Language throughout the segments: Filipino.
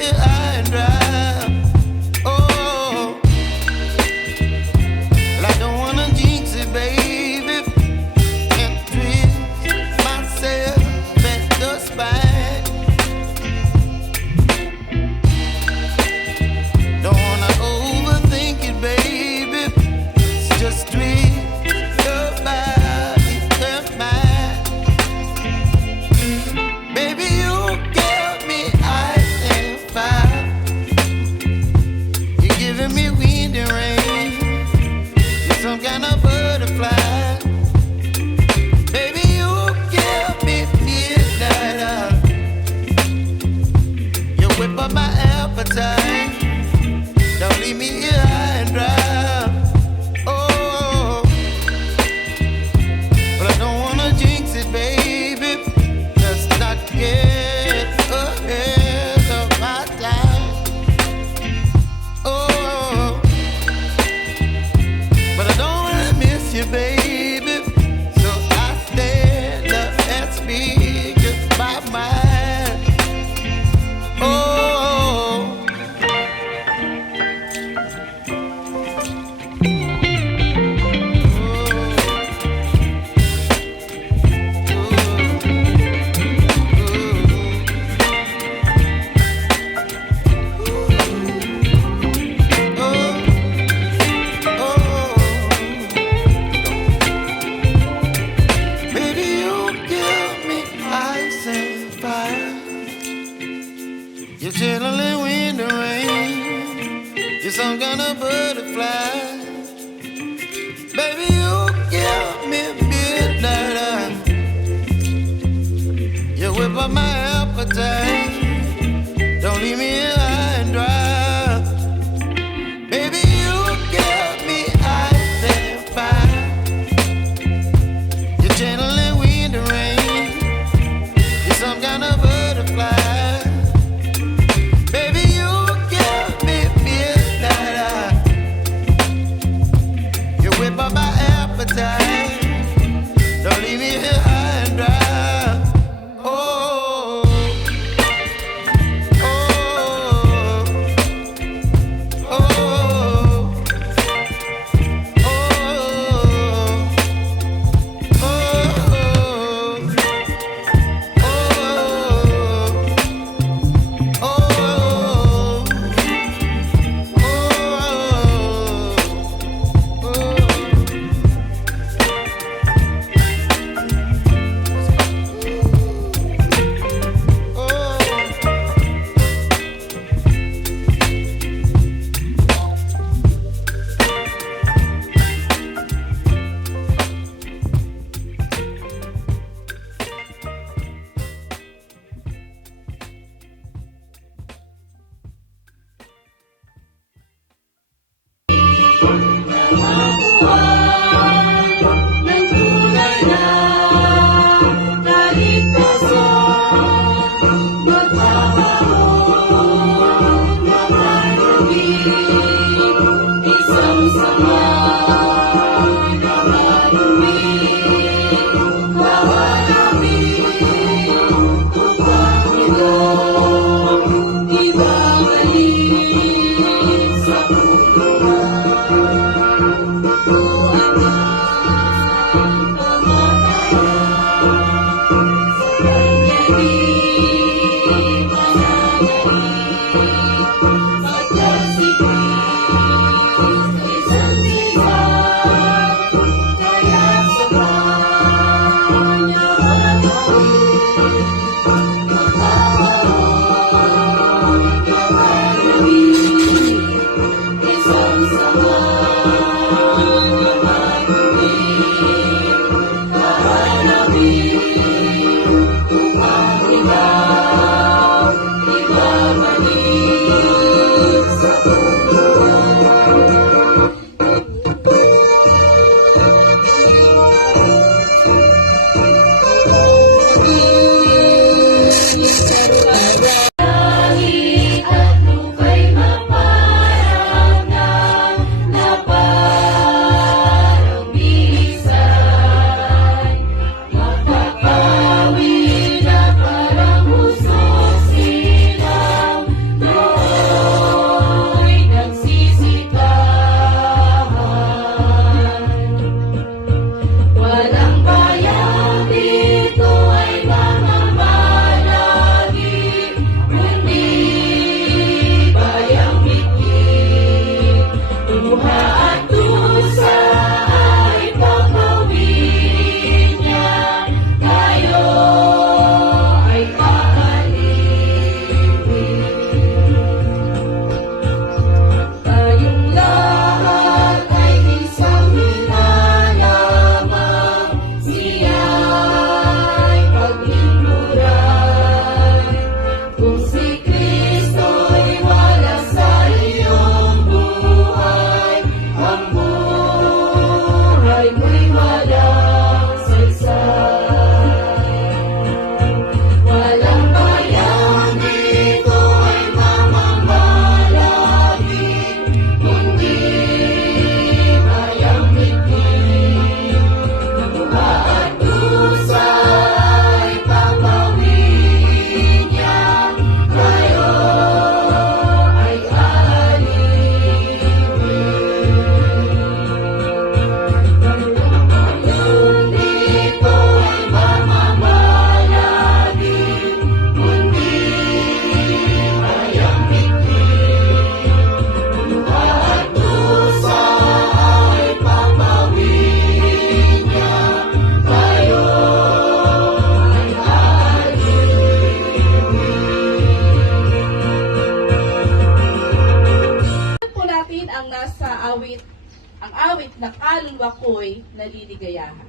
here high and dry. Oh, well, I don't wanna jinx it, baby, and twist myself at the spine. Don't wanna overthink it, baby. It's just twist your body and mine. Baby, you give me ice and fire. You're giving me wind and rain. You're some kind of butterfly. Baby, you give me midnight. You whip up my appetite. Don't leave me here high and dry. Oh, but I don't wanna jinx it, baby. Let's not get ahead of my time. Oh, but I don't wanna miss you, baby. So I stand up and speak just my mind. Oh. Baby, you give me ice and fire. You're channeling wind and rain. You're some kind of butterfly. Baby, you give me midnight. You whip up my appetite. Don't leave me here high and dry. Baby, you give me ice and fire. You're channeling wind and rain. You're some kind of butterfly. Baby, you give me midnight. You whip up my appetite. Don't leave me here high and dry. Oh, oh, oh, oh, Iba ang awit na kaluluwa ko'y naliligayahan.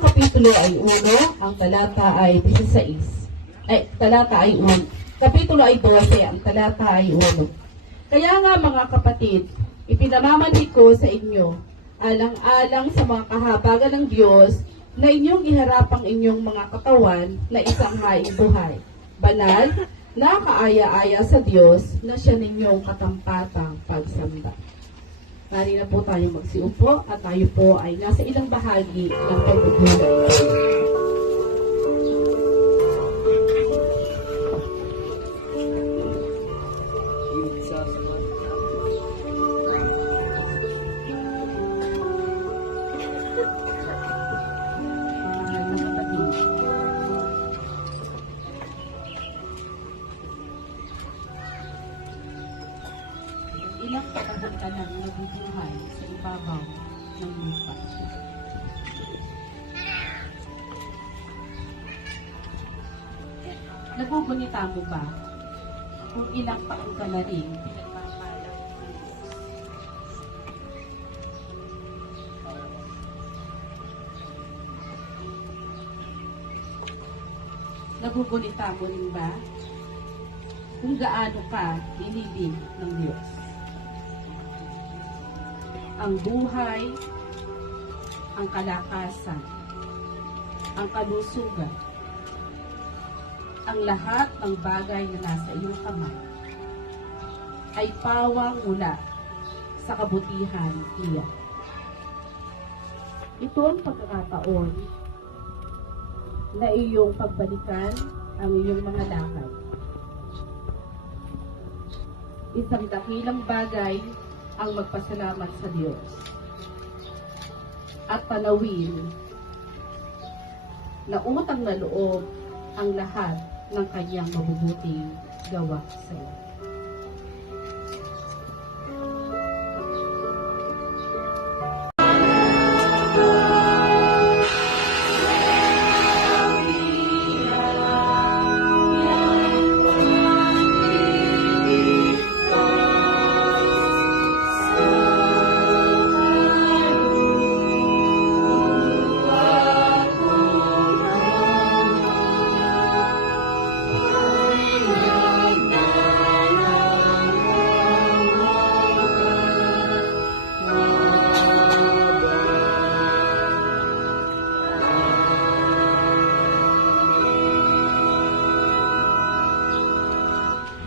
Kapitulo ay 1, ang talata ay 16. Talata ay 1. Kapitulo ay 12, ang talata ay 1. Kaya nga mga kapatid, ipinamamalik ko sa inyo, alang-alang sa mga kahabagan ng Diyos, na inyong iharap ang inyong mga katawan na isang haing buhay, banal, na kaaya-aya sa Diyos, na siya ninyong katampatang pagsamba. Mari na po tayo magsiupo at tayo po ay nasa ilang bahagi ng pagbubulay. Ilang patahon ka nang nabubuhay sa ibabaw ng lupa. Nagugunita mo ba kung ilang taon ka na rin pinagmamalang ng Diyos? Nagugunita mo rin ba kung gaano ka inibig ng Diyos? Ang buhay, ang kalakasan, ang kalusugan, ang lahat ng bagay na nasa iyong kamay ay pawang mula sa kabutihan niya. Ito ang pagkakataon na iyong pagbalikan ang iyong mga lakad. Isang dakilang bagay ang magpasalamat sa Diyos at panawin na utang na loob ang lahat ng kanyang mabubuting gawa sa iyo.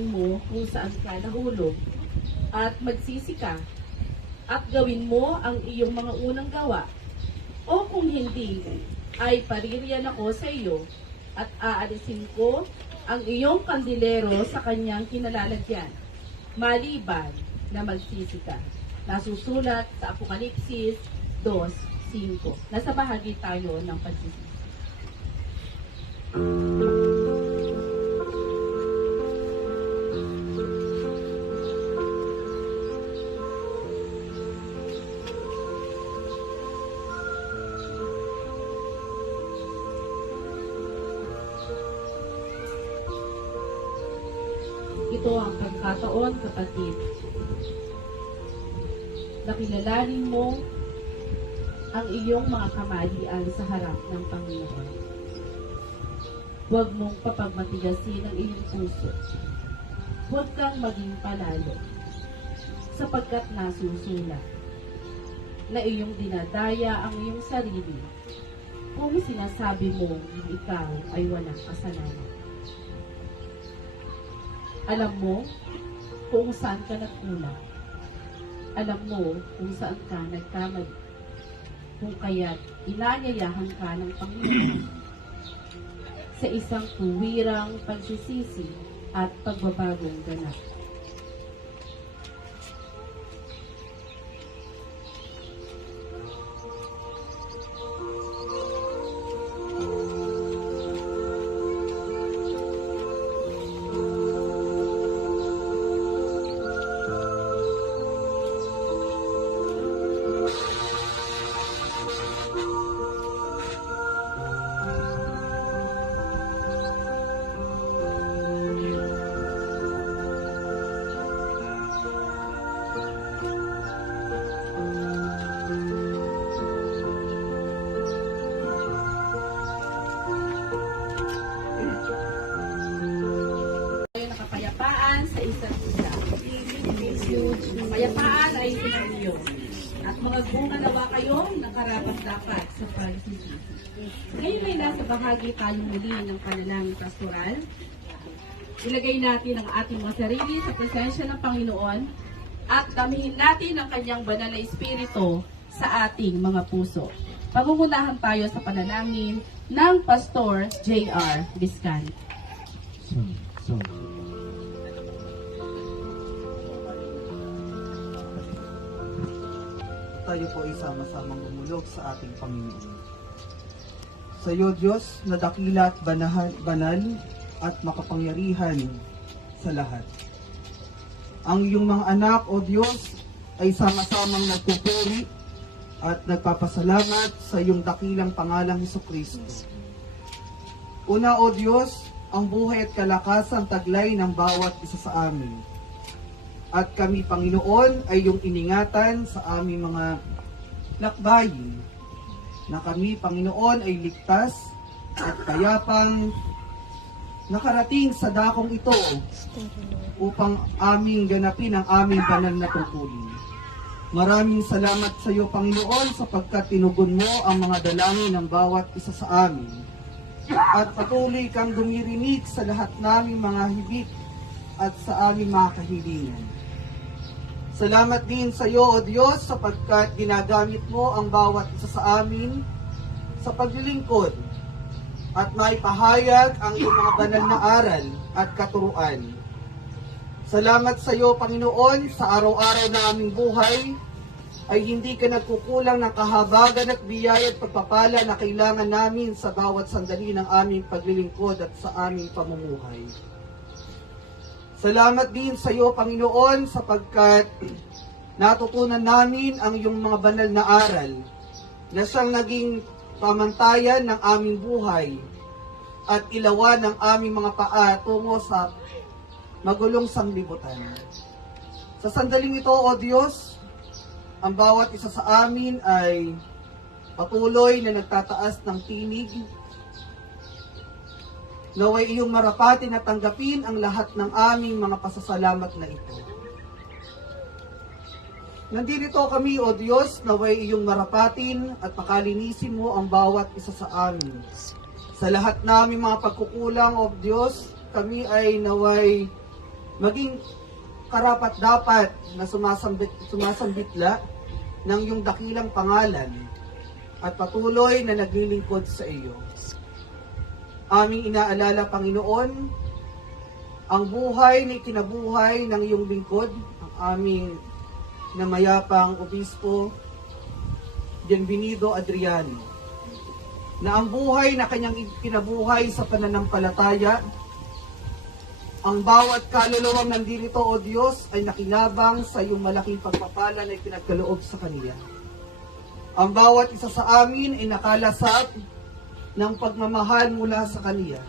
Mo kung saan ka nahulog at magsisi ka at gawin mo ang iyong mga unang gawa, o kung hindi ay paririyan ako sa iyo at aalisin ko ang iyong kandilero sa kanyang kinalalagyan maliban na magsisi ka. Nasusulat sa Apokalipsis 2:5. Nasa bahagi tayo ng pagsisisi. Ito ang pagkataon, kapatid, na kilalanin mo ang iyong mga kamalian sa harap ng Panginoon. Huwag mong papagmatigasin ang iyong puso. Huwag kang maging panalo, sapagkat nasusulat na iyong dinadaya ang iyong sarili kung sinasabi mo na ikaw ay walang kasalanan. Alam mo kung saan ka nagkulang. Alam mo kung saan ka nagkamali. Kung kaya't inanyayahan ka ng Panginoon sa isang tuwirang pagsisisi at pagbabagong ganap. Kapayapaan sa isa't isa. Kapayapaan ay inyo. At mga bunga nawa kayo nakarapat-dapat sa pagsisisi. Ngayon ay nasa bahagi tayong muli ng panalangin pastoral. Ilagay natin ang ating mga sarili sa presensya ng Panginoon at damihin natin ang kanyang banal na espiritu sa ating mga puso. Pangungunahan tayo sa panalangin ng Pastor J.R. Biscan. Tayo po ay sama-samang umulog sa ating Panginoon. Sa iyo, Diyos, na dakila at banal at makapangyarihan sa lahat. Ang iyong mga anak, O Diyos, ay sama-samang nagpupuri at nagpapasalamat sa iyong dakilang pangalang Hesukristo. Una, O Diyos, ang buhay at kalakasan taglay ng bawat isa sa amin. At kami, Panginoon, ay iyong iningatan sa aming mga lakbayin, na kami, Panginoon, ay ligtas at kayapang nakarating sa dakong ito upang aming ganapin ang aming banal na tungkulin. Maraming salamat sa iyo, Panginoon, sapagkat tinugon mo ang mga dalangin ng bawat isa sa amin. At patuloy kang dumirinig sa lahat naming mga hibik at sa aming mga kahilingan. Salamat din sa iyo, O Diyos, sapagkat ginagamit mo ang bawat isa sa amin sa paglilingkod at maipahayag ang iyong mga banal na aral at katuruan. Salamat sa iyo, Panginoon, sa araw-araw na aming buhay ay hindi ka nagkukulang ng kahabagan at biyaya at pagpapala na kailangan namin sa bawat sandali ng aming paglilingkod at sa aming pamumuhay. Salamat din sa iyo, Panginoon, sapagkat natutunan namin ang iyong mga banal na aral na siyang naging pamantayan ng aming buhay at ilawan ng aming mga paa tungo sa magulong sanglibutan. Sa sandaling ito, O Diyos, ang bawat isa sa amin ay patuloy na nagtataas ng tinig. Naway iyong marapatin at tanggapin ang lahat ng aming mga pasasalamat na ito. Nandito kami, O Diyos, naway iyong marapatin at pakalinisin mo ang bawat isa sa amin. Sa lahat naming mga pagkukulang, O Diyos, kami ay naway maging karapat-dapat na sumasambitla ng iyong dakilang pangalan at patuloy na naglilingkod sa iyo. Aming inaalala, Panginoon, ang buhay na ikinabuhay ng iyong lingkod, ang aming namayapang Obispo Bienvenido Adriano, na ang buhay na kanyang kinabuhay sa pananampalataya, ang bawat kaluluwang nandito, O Diyos, ay nakinabang sa iyong malaking pagpapala na ipinagkaloob sa kaniya. Ang bawat isa sa amin ay nakalasap ng pagmamahal mula sa kaniya.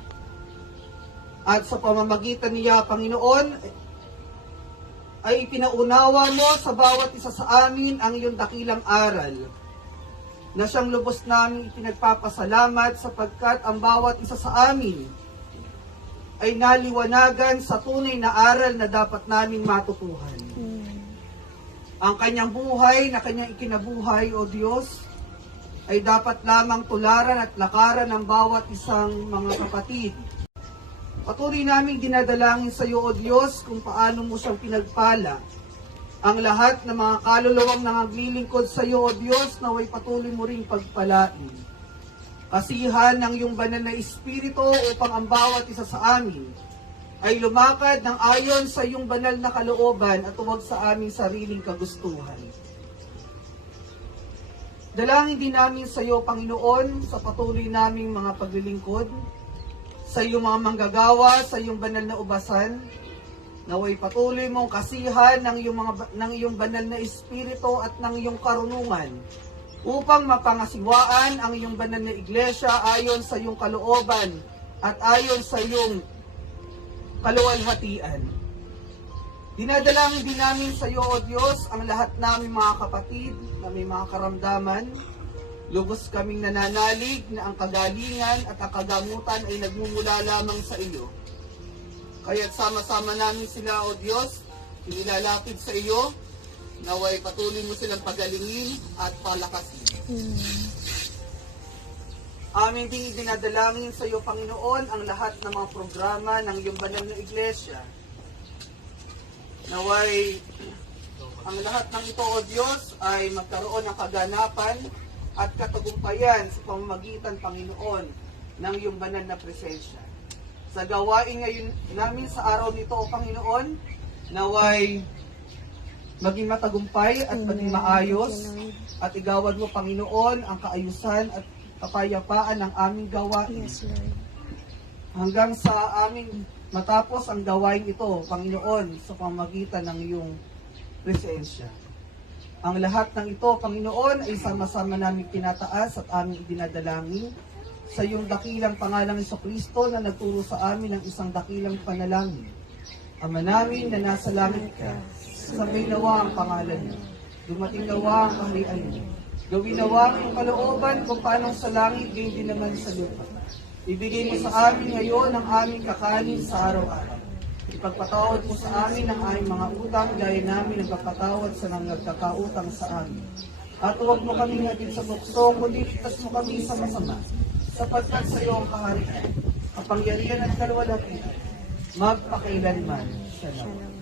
At sa pamamagitan niya, Panginoon, ay ipinaunawa mo sa bawat isa sa amin ang iyong dakilang aral, na siyang lubos namin ipinagpapasalamat sapagkat ang bawat isa sa amin ay naliwanagan sa tunay na aral na dapat naming matutuhan. Ang kanyang buhay na kanyang ikinabuhay, O Diyos, ay dapat lamang tularan at lakaran ng bawat isang mga kapatid. Patuloy naming dinadalangin sa iyo, O Diyos, kung paano mo siyang pinagpala. Ang lahat ng mga kaluluwang nangaglilingkod sa iyo, O Diyos, naway patuloy mo ring pagpalain. Kasihan ng iyong banal na Espiritu upang ang bawat isa sa amin ay lumakad ng ayon sa iyong banal na kalooban at huwag sa aming sariling kagustuhan. Dalangin din namin sa iyo, Panginoon, sa patuloy naming mga paglilingkod, sa iyong mga manggagawa, sa iyong banal na ubasan, naway patuloy mong kasihan ng iyong banal na Espiritu at ng iyong karunungan, upang mapangasiwaan ang iyong banal na iglesia ayon sa iyong kalooban at ayon sa iyong kaluwalhatian. Dinadalangin din namin sa iyo, O Diyos, ang lahat namin mga kapatid na may mga karamdaman. Lubos kaming nananalig na ang kagalingan at ang kagamutan ay nagmumula lamang sa iyo. Kaya't sama-sama namin sila, O Diyos, inilalapit sa iyo, naway patuloy mo silang pagalingin at palakasin. Aming ding dinadalangin sa iyo, Panginoon, ang lahat ng mga programa ng iyong banal na iglesia. Naway ang lahat ng ito, O Diyos, ay magkaroon ng kaganapan at katagumpayan sa pamamagitan, Panginoon, ng iyong banal na presensya. Sa gawain ngayon namin sa araw nito, O Panginoon, naway maging matagumpay at maging maayos at igawad mo, Panginoon, ang kaayusan at kapayapaan ng aming gawain. Hanggang sa aming matapos ang gawain ito, Panginoon, sa pamamagitan ng iyong presensya. Ang lahat ng ito, Panginoon, ay sama-sama namin tinataas at aming idinadalangin sa iyong dakilang pangalang Jesucristo na nagturo sa amin ng isang dakilang panalangin. Ama namin na nasa langit ka, sabay nawa ang pangalan niyo. Dumating nawa ang kaharian niyo. Gawin nawa ang iyong kalooban kung paano sa langit, gayon din naman sa lupa. Ibigay mo sa amin ngayon ang aming kakanin sa araw-araw. Ipagpatawad mo sa amin ang aming mga utang, gaya namin nagpapatawad sa mga nagkakautang sa amin. At huwag mo kami hatid sa tukso, kundi itas mo kami sa masama, sapagkat sa iyo ang kaharian, kapangyarihan at kalwalhatian, magpakailanman. Shalom.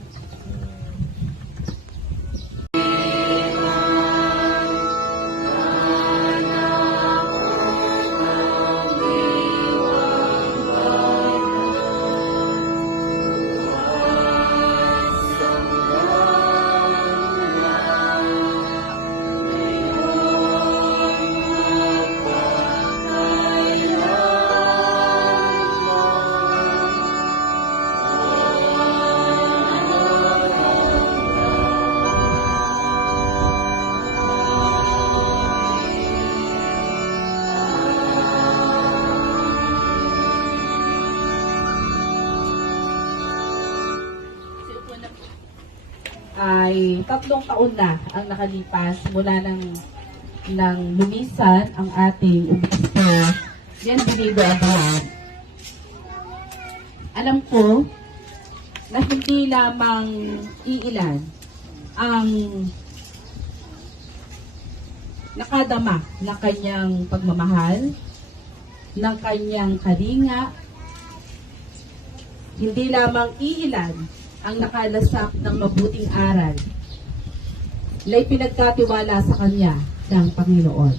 Ay 3 taon na ang nakalipas mula ng lumisan ang ating obispo Bienvenido Abraham. Alam ko na hindi lamang iilan ang nakadama ng kanyang pagmamahal, ng kanyang kalinga, hindi lamang iilan ang nakalasap ng mabuting aral lay pinagkatiwala sa kanya ng Panginoon.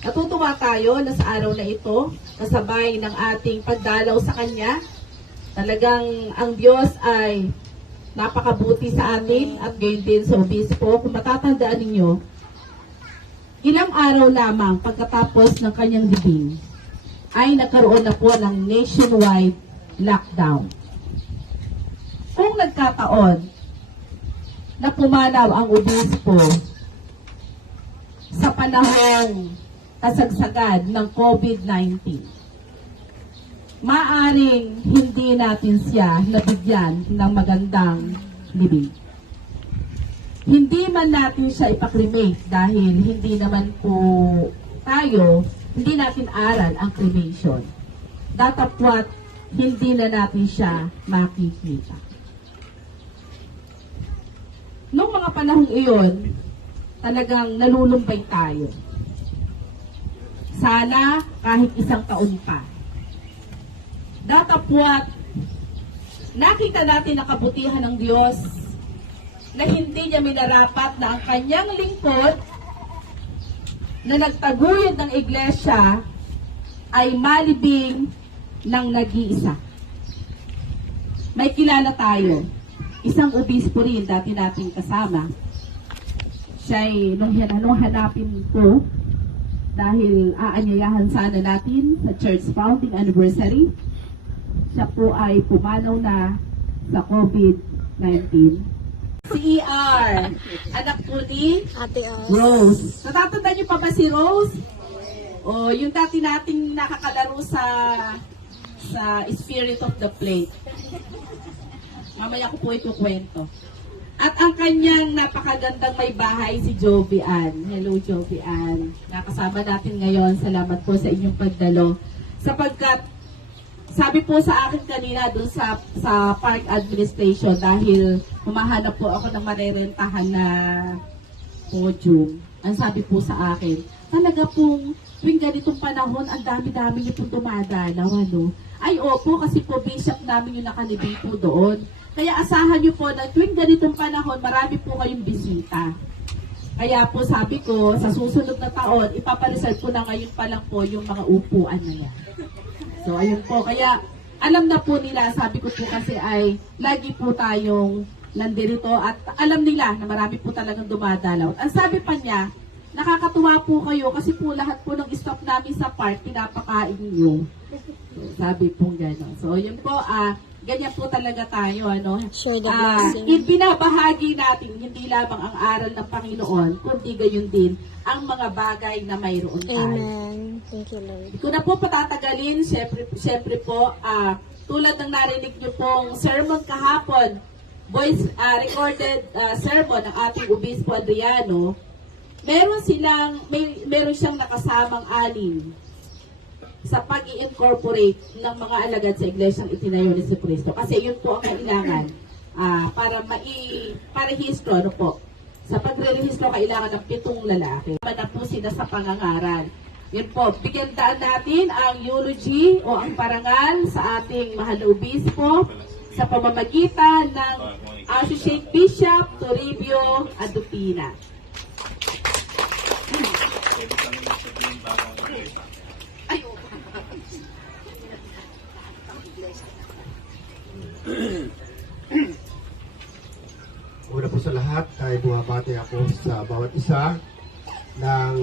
Natutuwa tayo na sa araw na ito, kasabay ng ating pagdalaw sa kanya, talagang ang Diyos ay napakabuti sa atin at gayon din sa obispo. Kung matatandaan ninyo, ilang araw lamang pagkatapos ng kanyang libing, ay nagkaroon na po ng nationwide lockdown. Kung nagkataon na pumanaw ang obispo sa panahong kasagsagan ng COVID-19, maaring hindi natin siya nabigyan ng magandang libing. Hindi man natin siya ipakremate dahil hindi naman po hindi natin aral ang cremation. Datapwat, hindi na natin siya makikita. Noong mga panahong iyon, talagang nalulumbay tayo. Sana kahit 1 taon pa. Datapwat, nakita natin ang kabutihan ng Diyos na hindi niya minarapat na ang kanyang lingkod na nagtaguyod ng iglesia ay malibing ng nag-iisa. May kilala tayo. Isang obispo rin dati nating kasama. Siya'y nung hanapin ko dahil aanyayahan sana natin sa church founding anniversary, siya po ay pumanaw na sa COVID-19. Si ER, anak po ni Ate Rose. Natatanda niyo pa ba si Rose? O yung dati nating nakakalaro sa Spirit of the Plate. Mamaya ko po ito kwento. At ang kanyang napakagandang may bahay si Jovi Ann. Hello Jovi Ann. Nakasama natin ngayon. Salamat po sa inyong pagdalo. Sapagkat sabi po sa akin kanina doon sa park administration dahil humahanap po ako ng marerentahan na podium. Ang sabi po sa akin, talaga pong tuwing ganitong panahon, ang dami-dami niyo pong dumadalaw, ano? Ay opo, kasi po bishop namin yung nakalibing po doon. Kaya asahan niyo po na tuwing ganitong panahon, marami po kayong bisita. Kaya po sabi ko, sa susunod na taon, ipapareserve ko na ngayon pa lang po yung mga upuan na yan. So ayun po, kaya alam na po nila, sabi ko po kasi ay lagi po tayong nandirito at alam nila na marami po talagang dumadalaw. Ang sabi pa niya, nakakatuwa po kayo kasi po lahat po ng staff namin sa park, pinapakain niyo. So, sabi po gano'n. So yun po, ganyan po talaga tayo, ano? Share the blessing. Ibinabahagi natin hindi lamang ang aral ng Panginoon, kundi gayon din ang mga bagay na mayroon tayo. Amen. Thank you, Lord. Kung na po patatagalin, syempre po, tulad ng narinig niyo pong sermon kahapon, recorded sermon ng ating Obispo Adriano, meron siyang nakasamang 6 sa pag-i-incorporate ng mga alagad sa iglesyang itinayo ni si Cristo. Kasi yun po ang kailangan para histro, ano po. Sa pagre-rehistro, kailangan ng 7 lalaki. Na po sila sa pangangaral. Yun po, bigyan daan natin ang eulogy o ang parangal sa ating mahal na obispo sa pamamagitan ng Associate Bishop Toribio Adupina. Una po sa lahat ay bumabati ako sa bawat isa ng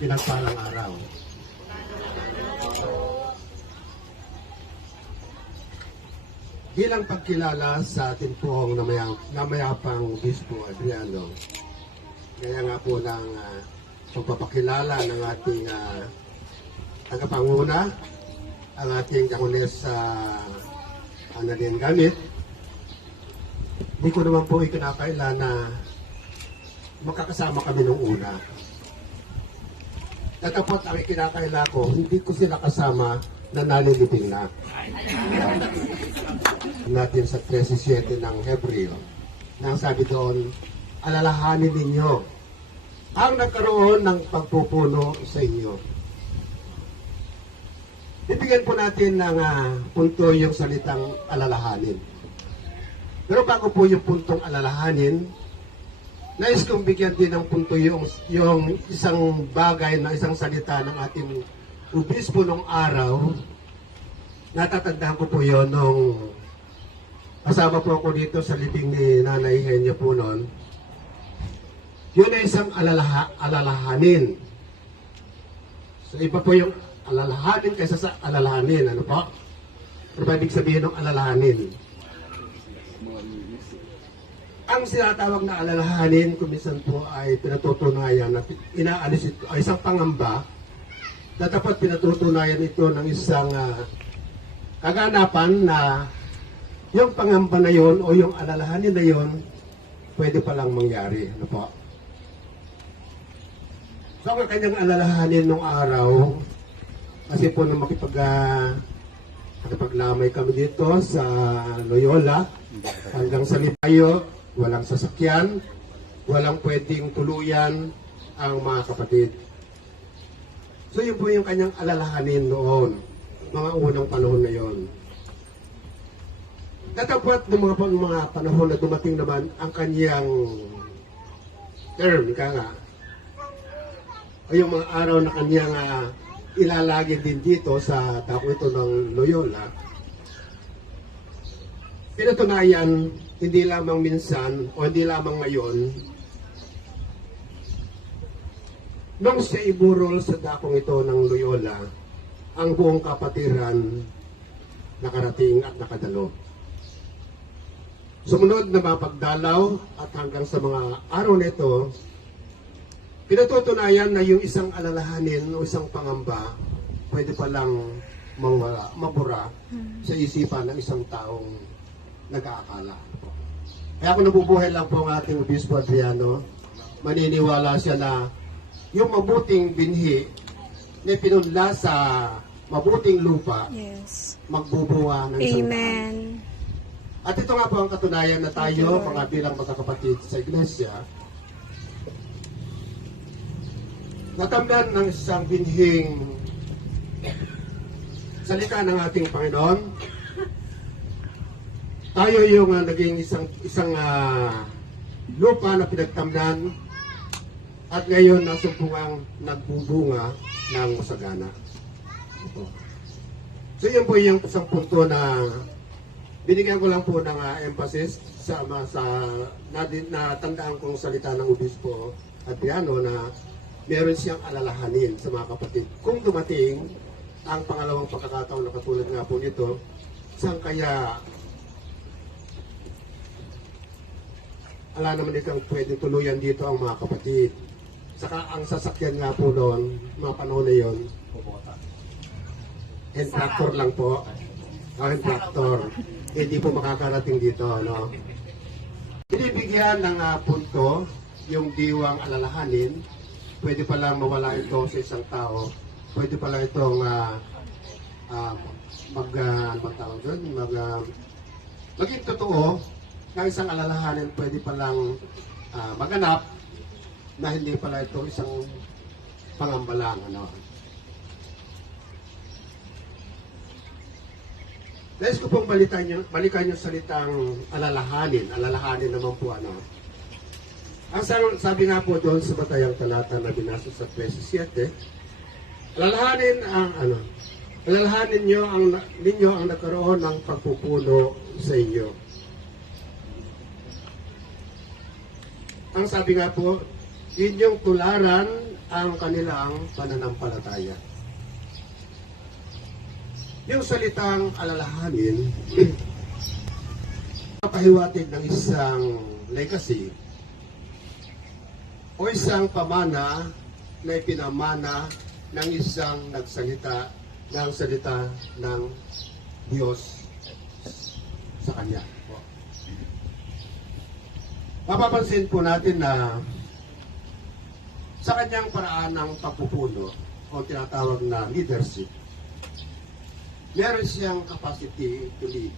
pinagpalang araw. Bilang pagkilala sa atin pong namayapang Obispo Adriano, kaya nga po ng pagpapakilala ng ating tagapanguna, ang ating Diakones Annalyn Gamit, hindi ko naman po ikinakaila na makakasama kami nung una. Tatapot ang ikinakaila ko, hindi ko sila kasama na nalilipin na. Natin sa 13:7 ng Hebreo, na ang sabi doon, alalahanin ninyo ang nagkaroon ng pagpupuno sa inyo. Bibigyan po natin ng punto yung salitang alalahanin. Pero bago po yung puntong alalahanin, nais kong bigyan din ng punto yung isang bagay na isang salita ng ating obispo nung araw. Natatandaan ko po yun nung kasama po ako dito sa libing ni Nanay Henya po noon. Yun ay isang alalahanin. So iba po yung alalahanin kaysa sa alalahanin. Ano po? Ano ba ibig sabihin ng alalahanin? Ang sinatawag na alalahanin, kuminsan po ay pinatutunayan na inaalis ito, ay isang pangamba na dapat pinatutunayan ito ng isang kaganapan na yung pangamba na yon o yung alalahanin na yon pwede palang mangyari. Ano po? So ang kanyang alalahanin nung araw, kasi po nung makipaglamay kami dito sa Loyola, hanggang sa Lipayo, walang sasakyan, walang pwedeng tuluyan ang mga kapatid. So yun po yung kanyang alalahanin noon, mga unang panahon na yon. Tatapot ng mga panahon na dumating naman ang kanyang term, o yung mga araw na kanyang ilalagay din dito sa dako ito ng Loyola. Pinatunayan, hindi lamang minsan o hindi lamang ngayon, nung siya iburol sa dakong ito ng Loyola, ang buong kapatiran nakarating at nakadalo. Sumunod na mga pagdalaw at hanggang sa mga araw nito, pinatutunayan na yung isang alalahanin o isang pangamba pwede palang mabura sa isipan ng isang taong nag-aakala. Kaya kung nabubuhay lang po ang ating Obispo Adriano, maniniwala siya na yung mabuting binhi na pinunla sa mabuting lupa, Yes. magbubunga ng isang daan. Amen. At ito nga po ang katunayan na tayo, mga bilang magkakapatid sa iglesia, natamnan ng isang binhing salita ng ating Panginoon. Tayo yung naging isang lupa na pinagtamnan at ngayon nasumpungang nagbubunga ng masagana. So yun po yung isang punto na binigyan ko lang po ng emphasis sa natandaan kong salita ng Obispo Adriano na meron siyang alalahanin sa mga kapatid. Kung dumating ang pangalawang pagkakataon na katulad nga po nito, saan kaya ala naman itong pwede tuluyan dito ang mga kapatid. Saka ang sasakyan nga po noon, mga panahon na yun, and tractor lang po. Ang tractor. Hindi po makakarating dito, no? Binibigyan ng punto yung diwang alalahanin. Pwede pala mawala ito sa isang tao. Pwede pala itong ano bang tawag doon? Maging totoo na isang alalahanin pwede palang maganap na hindi pala ito isang pangambalang. Nais ko pong balikan yung salitang alalahanin. Alalahanin naman po Ang sabi nga po doon sa Matayang talata na binasa sa 13:7, alalahanin ninyo ang nagkaroon ng pagpupuno sa inyo. Ang sabi nga po, inyong tularan ang kanilang pananampalataya. Yung salitang alalahanin, pahiwatig ng isang legacy o isang pamana na ipinamana ng isang nagsalita ng salita ng Diyos sa Kanya. Mapapansin po natin na sa kanyang paraan ng pagpupuno o tinatawag na leadership, meron siyang capacity to lead.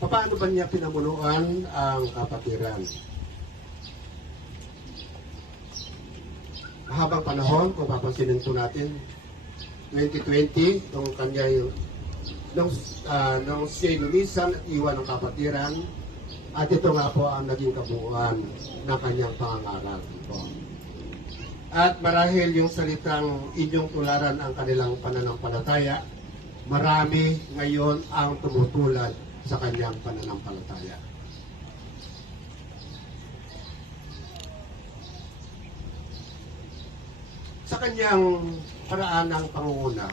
Paano ba niya pinamunuan ang kapatiran? Mahabang panahon, kung papansinin po natin, 2020, nung siya lumisan at iwan ng kapatiran, at ito nga po ang naging kabuuan ng kanyang pangangaral. At marahil yung salitang inyong tularan ang kanilang pananampalataya, marami ngayon ang tumutulad sa kanyang pananampalataya. Sa kanyang paraan ng pangunguna,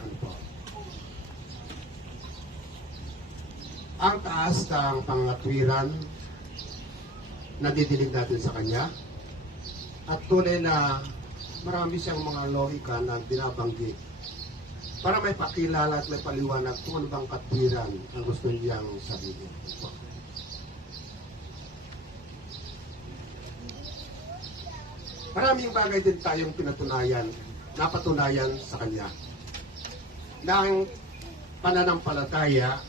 ang taas ng pangatwiran na didinig natin sa kanya, at tunay na marami siyang mga lohika na binabanggit para may pakilala at may paliwanag kung ano bang katwiran ang gusto niyang sabihin. Maraming bagay din tayong napatunayan sa kanya na ang pananampalataya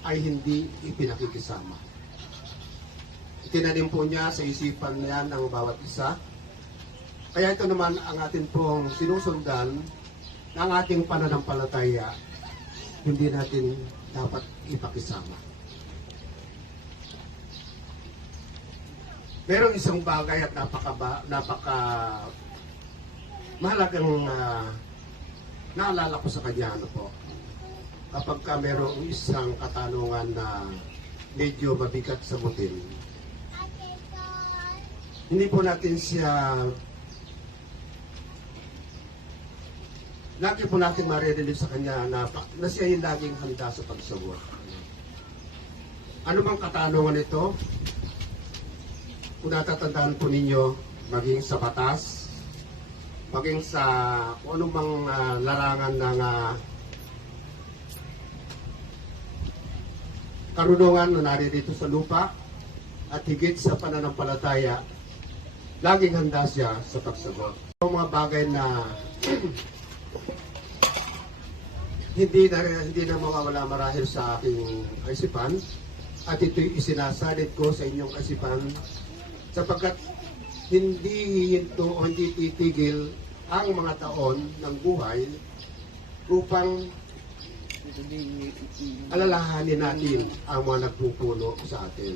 ay hindi ipinakikisama. Itinanim po niya sa isipan niya ng bawat isa. Kaya ito naman ang atin pong sinusundan na ang ating pananampalataya hindi natin dapat ipakisama. Merong isang bagay at napaka mahalagang naalala ko sa kanya kapag ka merong isang katanungan na medyo mabigat sa butil, hindi po natin siya lagi po natin maririnig sa kanya na siya yung laging handa sa pagsagot. Ano bang katanungan ito? Kung natatandaan po ninyo, maging sa batas, maging sa kung ano bang larangan ng karunungan na naririto sa lupa at higit sa pananampalataya, laging handa siya sa pagsagot. Ang mga bagay na hindi na mawawala marahil sa aking isipan, at ito'y isinasalit ko sa inyong isipan sapagkat hindi titigil ang mga taon ng buhay upang alalahanin natin ang mga nagpupuno sa atin.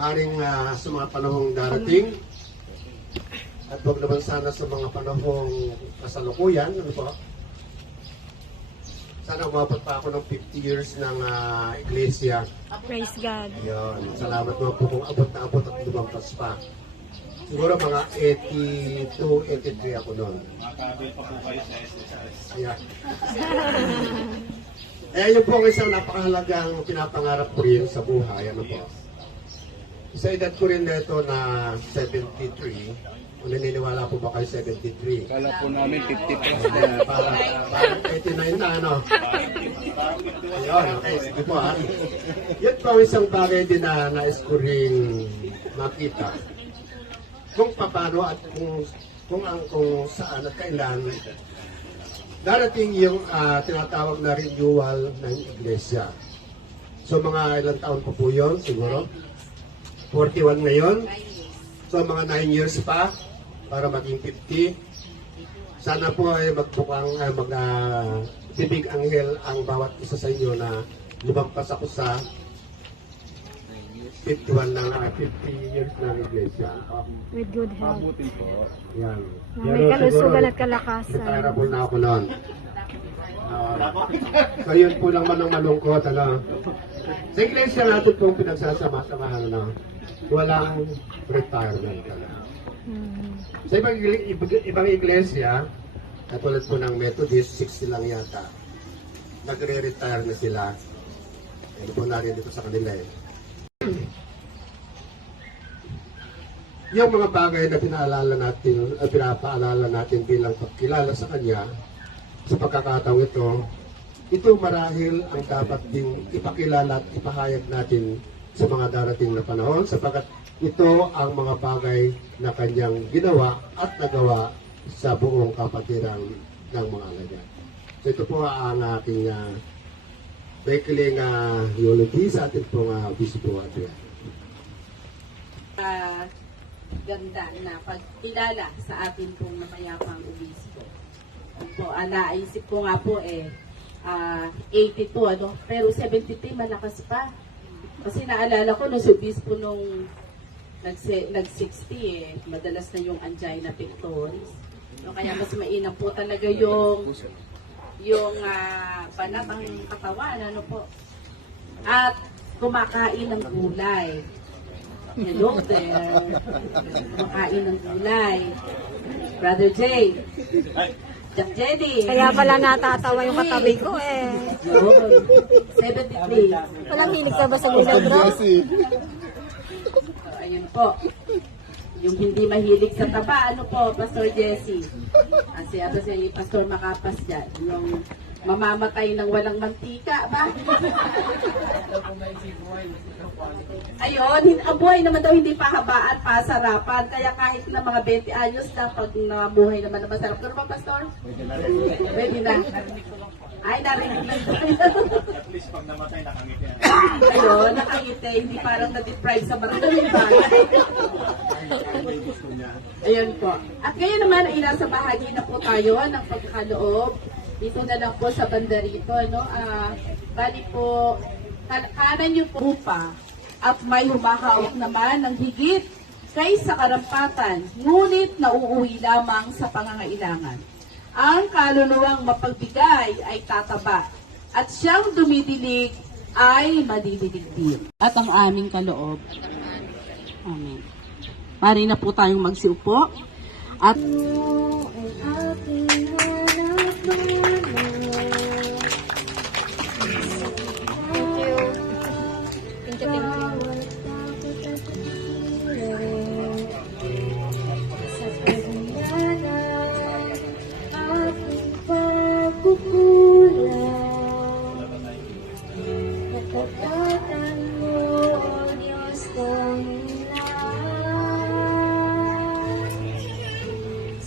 Maring sa mga panahong darating at huwag naman sana sa mga panahong kasalukuyan, sana umabot pa ako ng 50 years ng iglesia. Praise God. Ayun. Salamat mga po kung abot na abot at lumampas pa. Siguro mga 82, 83 ako noon. Makakabil pa po kayo sa SSS. Ayan. Yun po ang isang napakahalagang pinapangarap ko rin sa buhay. Sa edad ko rin nito na 73, kung naniniwala po ba kayo 73? Kala po namin 50 plus na. Parang 89 na Ayun, okay, sige po Yun po ang isang bagay din na nais ko rin makita. Kung paano at kung kung saan at kailan darating yung tinatawag na renewal ng iglesia. So mga ilang taon pa po yun, siguro? 41 ngayon. So mga 9 years pa para maging 50. Sana po ay magbukang bibig anghel ang bawat isa sa inyo na lumagpas ako sa 51 ng 50 years ng iglesia. With good health. Mabuti po. Yan. Na may kalusugan at kalakasan. Retirable na ako noon. So yun po lang man ang malungkot. Sa iglesia natin pong pinagsasama-samahan walang retirement. Sa ibang iglesia, katulad po ng Methodist, 60 lang yata. Nagre-retire na sila. Ano po narin dito sa kanila eh. Yung mga bagay na pinapaalala natin bilang pagkilala sa Kanya, sa pagkakataong ito marahil ang dapat ding ipakilala at ipahayag natin sa mga darating na panahon, sapagkat ito ang mga bagay na Kanyang ginawa at nagawa sa buong kapatiran ng mga alagad. So ito po ang aking baikling eulogy sa ating pong Bispo Adrian. Ganda na pagkilala sa atin pong namayapang obispo. Po, naisip ko nga po 82 pero 73 malakas pa. Kasi naalala ko nung obispo nung nag-60 madalas na yung angina pectoris. No, kaya mas mainam po talaga yung banat ang katawan, po. At kumakain ng gulay. Hello there. Kumakain ng gulay. Brother Jay. Jack Jenny. Kaya pala natatawa yung katabi ko eh. Yun. 73. Walang hilig ka ba sa gulay, bro? Ayun po. Yung hindi mahilig sa taba, po, Pastor Jesse? Si Pastor Makapas dyan. Yung mamamatay ng walang mantika, ba? Ayun, ang buhay naman daw hindi pahabaan, pasarapan. Kaya kahit na mga 20 anyos na, pag nabuhay naman na masarap. Ano ba, Pastor? Pwede na. Ay, narinig. At least pag namatay, nakangiti na. Ayun, nakangiti. Hindi parang na-deprive sa maraming bagay. Ayun po. At ngayon naman ay nasa bahagi na po tayo ng pagkakaloob. Dito na lang po sa banda rito. Bali po, kanan niyo po pa at may humahawak naman ng higit kaysa karampatan, ngunit nauuwi lamang sa pangangailangan. Ang kaluluwang mapagbigay ay tataba at siyang dumidilig ay madidilig din. At ang aming kaloob. Amen. Pari na po tayong magsiupo. At Thank you. Thank you, thank you.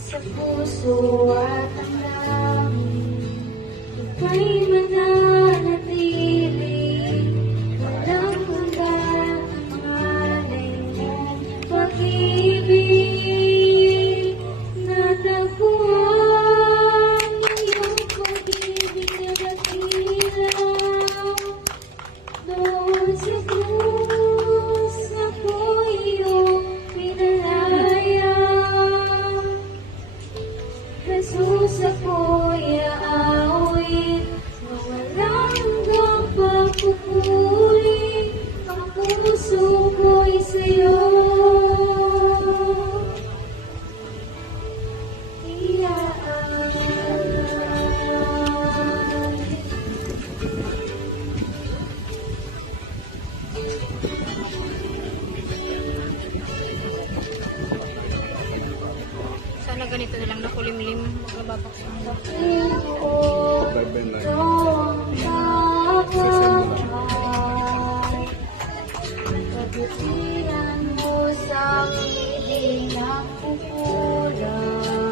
Sa puso at ang langit, ika'y mananatili. Walang hanggan ang alay mong pag-ibig. Natagpuan ang iyong pag-ibig na dakilaw. Doon sa krus ako iyong pinalaya. Jesus, ako'y aawit na walang hanggang pagpupuri. Ang puso ko'y sa'yo. Sana ganito na lang na kulimlim. Magbabaksan. Pagkutiran mo sa hindi na kukulang.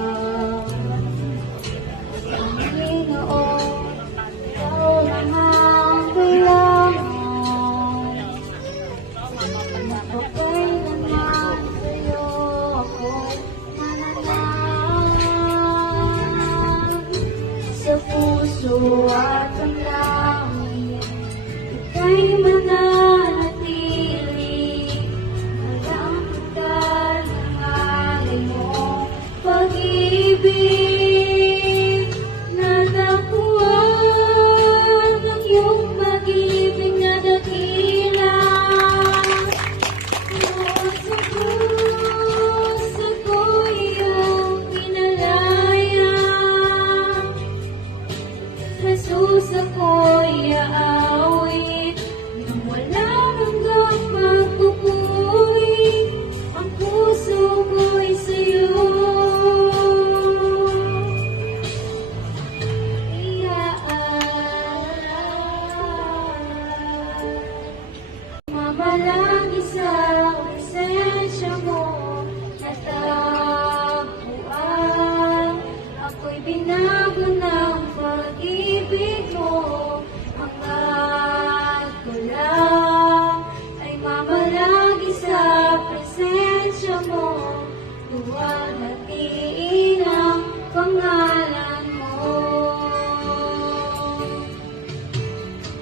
luwalhatiin ang pangalan mo.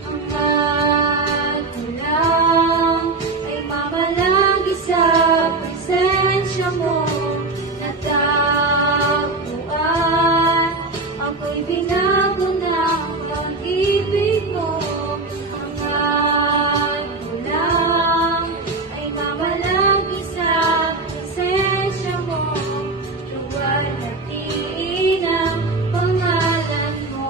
Ang ato lang ay mamalagi sa presensya mo. Natagpuan, ako'y binago ng pag-ibig mo. Ang ato lang ay mamalagi sa presensya mo. Luwalhatiin ang pangalan mo.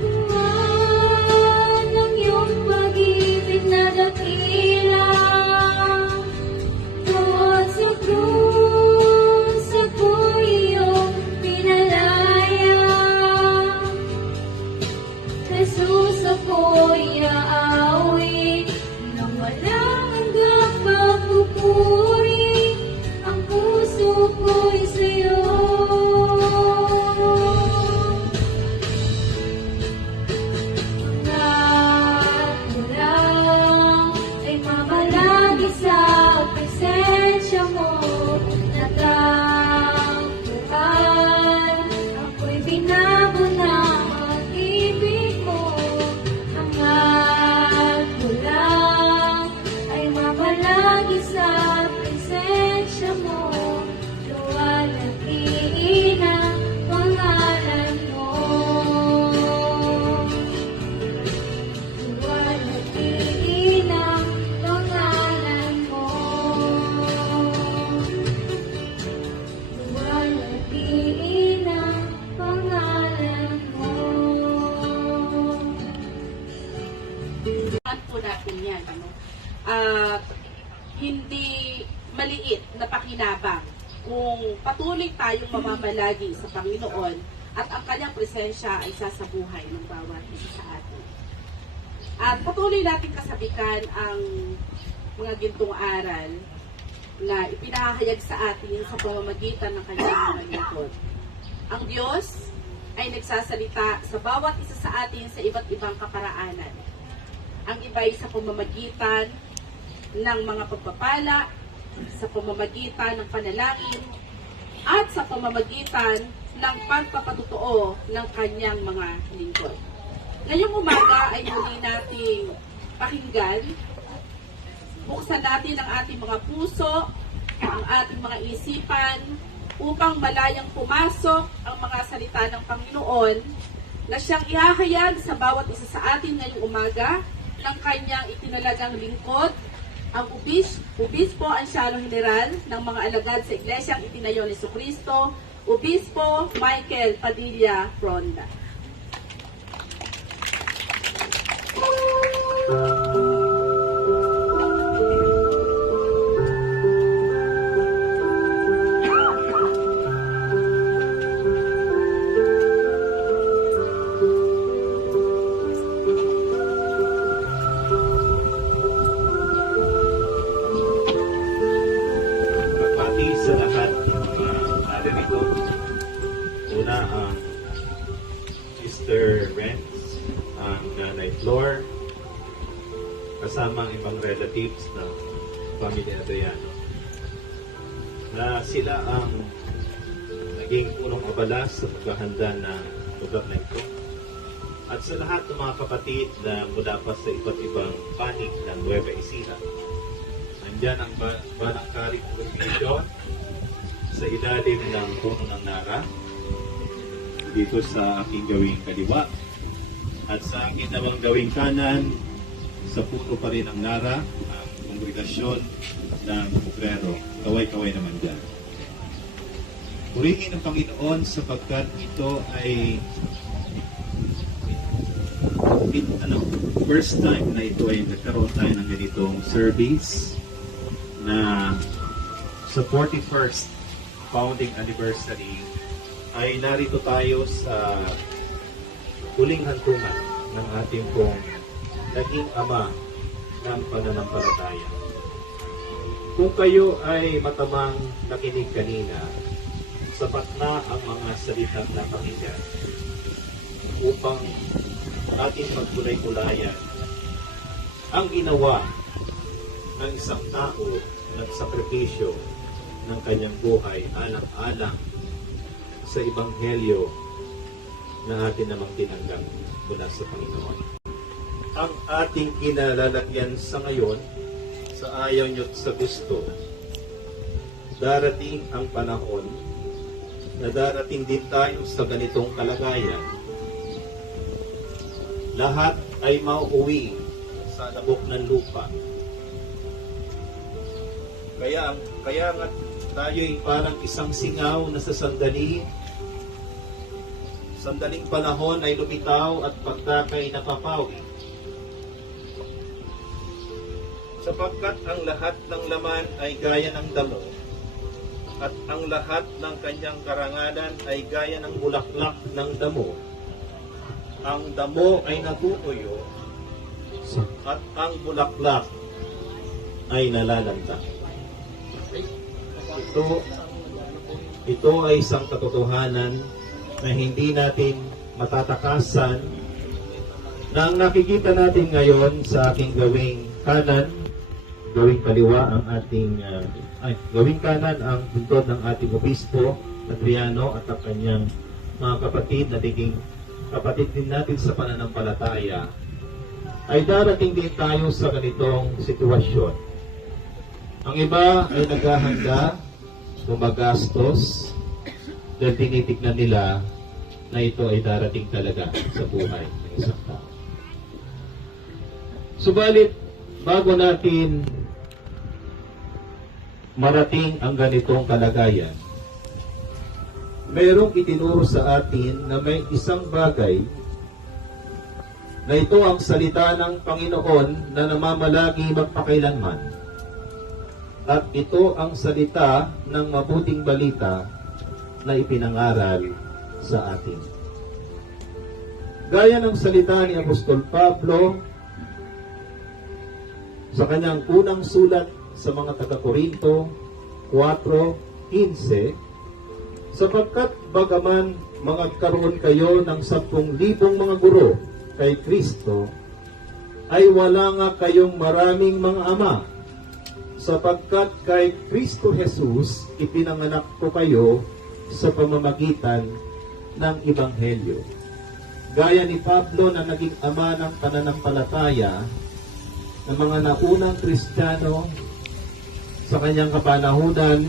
Tuwan ang iyong pag-ibig na dakila. Doon sa krus, ako'y iyong pinalaya. Jesus, ako'y aawit nang walang hanggang pagpupuri. Ang puso ko'y sa'yo. Ang ato lang ay mamalagi sa presensya mo. Natagpuan, ako'y binago ng pag-ibig mo. Ang ato lang ay mamalagi sa presensya mo. Luwalhatiin ang pangalan mo. Luwalhatiin ang pangalan mo. Luwalhatiin ang pangalan mo. Ano po natin yan, ano? Hindi maliit na pakinabang kung patuloy tayong mamamalagi sa Panginoon at ang kanyang presensya ay sasabuhay ng bawat isa sa atin. At patuloy natin kasabikan ang mga gintong aral na ipinahayag sa atin sa pamamagitan ng kanyang mga lingkod. Ang Diyos ay nagsasalita sa bawat isa sa atin sa iba't ibang kaparaanan. Ang iba ay sa pamamagitan ng mga pagpapala, sa pamamagitan ng panalangin, at sa pamamagitan ng pagpapatutuo ng kanyang mga lingkod. Ngayong umaga ay muli nating pakinggan. Buksan natin ang ating mga puso, ang ating mga isipan, upang malayang pumasok ang mga salita ng Panginoon na siyang ihahayag sa bawat isa sa atin ngayong umaga ng kanyang itinalagang lingkod, ang Obispo Ansyano General ng mga alagad sa Iglesyang Itinayo ni Jesucristo, Obispo Michael Padilla Fronda. Pagpati sa lahat ng mga naririto. Una ang Mr. Renz, ang Nanay Flor, kasama ang ibang relatives ng pamilya Adriano, na sila ang naging punong abala sa paghahanda ng lugar na ito. At sa lahat ng mga kapatid na mula pa sa iba't ibang panig ng Nueva Ecija, nandyan ang Banang-Karing Congregation sa ilalim ng puno ng Nara, dito sa aking gawing kaliwa, at sa aking namang gawing kanan, sa puno pa rin ng Nara, ang kongregasyon ng Obrero. Kaway-kaway naman dyan. Purihin ang Panginoon sapagkat ito ay first time na ito ay nagkaroon tayo ng ganitong service na sa 41st founding anniversary ay narito tayo sa huling hantungan ng ating pong naging ama ng pananampalataya. Kung kayo ay matamang nakinig kanina, sapat na ang mga salitang napakinggan upang ating magkulay-kulayan ang ginawa ang isang tao nagsakripisyo ng kanyang buhay alang-alang sa ebanghelyo na atin namang tinanggap mula sa Panginoon. Ang ating kinalalagyan sa ngayon, sa ayaw nyo at sa gusto, darating ang panahon na darating din tayo sa ganitong kalagayan. Lahat ay mauuwi sa labok ng lupa. Kaya nga tayo'y parang isang singaw na sa sandaling panahon ay lumitaw at pagdakay napapawi. Sapagkat ang lahat ng laman ay gaya ng damo, at ang lahat ng kanyang karangalan ay gaya ng bulaklak ng damo. Ang damo ay natutuyo, at ang bulaklak ay nalalanta. Ito ay isang katotohanan na hindi natin matatakasan na ang nakikita natin ngayon sa ating gawing kanan, gawing kaliwa ang ating gawing kanan ang buntod ng ating obispo Adriano at ang kanyang mga kapatid na tiging kapatid din natin sa pananampalataya, ay darating din tayo sa ganitong sitwasyon. Ang iba ay naghahanda, gumagastos, dahil tinitignan nila na ito ay darating talaga sa buhay ng isang tao. Subalit, bago natin marating ang ganitong kalagayan, mayroong itinuro sa atin na may isang bagay na ito ang salita ng Panginoon na namamalagi magpakailanman. At ito ang salita ng mabuting balita na ipinangaral sa atin. Gaya ng salita ni Apostol Pablo sa kanyang unang sulat sa mga taga-Korinto 4:15, sapagkat bagaman magkaroon kayo ng 10,000 mga guro kay Kristo, ay wala nga kayong maraming mga ama, sapagkat kay Kristo Jesus ipinanganak ko kayo sa pamamagitan ng Ebanghelyo. Gaya ni Pablo na naging ama ng pananampalataya ng mga naunang Kristiyano sa kanyang kapanahunan,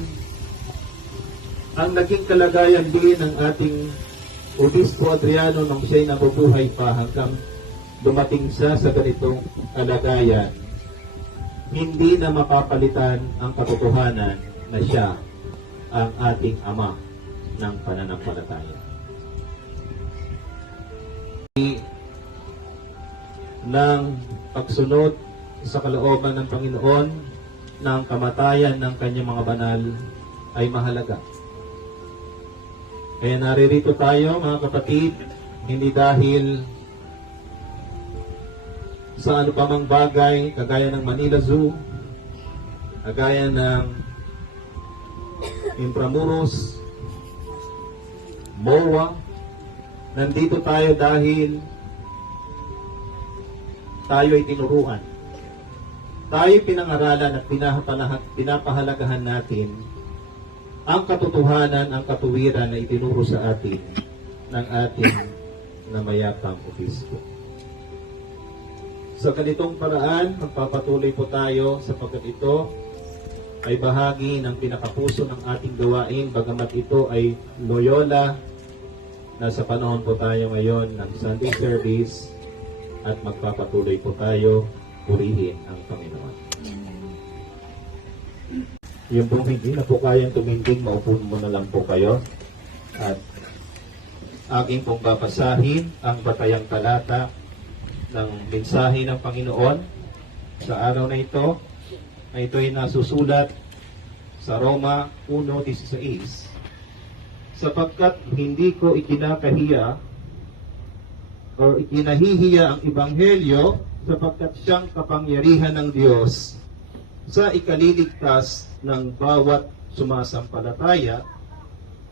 ang naging kalagayan din ng ating Obispo Adriano nung siya'y nabubuhay pa hanggang dumating siya sa ganitong kalagayan, hindi na mapapalitan ang katotohanan na siya ang ating ama ng pananampalataya. Ng pagsunod sa kalooban ng Panginoon ng kamatayan ng kanyang mga banal ay mahalaga. Kaya naririto tayo, mga kapatid, hindi dahil sa ano pa mang bagay, kagaya ng Manila Zoo, kagaya ng Intramuros, MOA. Nandito tayo dahil tayo ay tinuruan. Tayo pinangaralan at pinapahalagahan natin ang katotohanan, ang katuwiran na itinuro sa atin ng ating namayapang obispo. Sa ganitong paraan, magpapatuloy po tayo sapagkat ito ay bahagi ng pinakapuso ng ating gawain, bagamat ito ay Loyola. Nasa panahon po tayo ngayon ng Sunday service at magpapatuloy po tayo purihin ang Panginoon. Yung pong hindi na po kayang tumindig, maupo muna lang po kayo. At aking pong babasahin ang batayang talata ng mensahe ng Panginoon sa araw na ito. Na ito ay nasusulat sa Roma 1:16. Sapagkat hindi ko ikinakahiya o ikinahihiya ang Ebanghelyo, sapagkat siyang kapangyarihan ng Diyos sa ikaliligtas ng bawat sumasampalataya,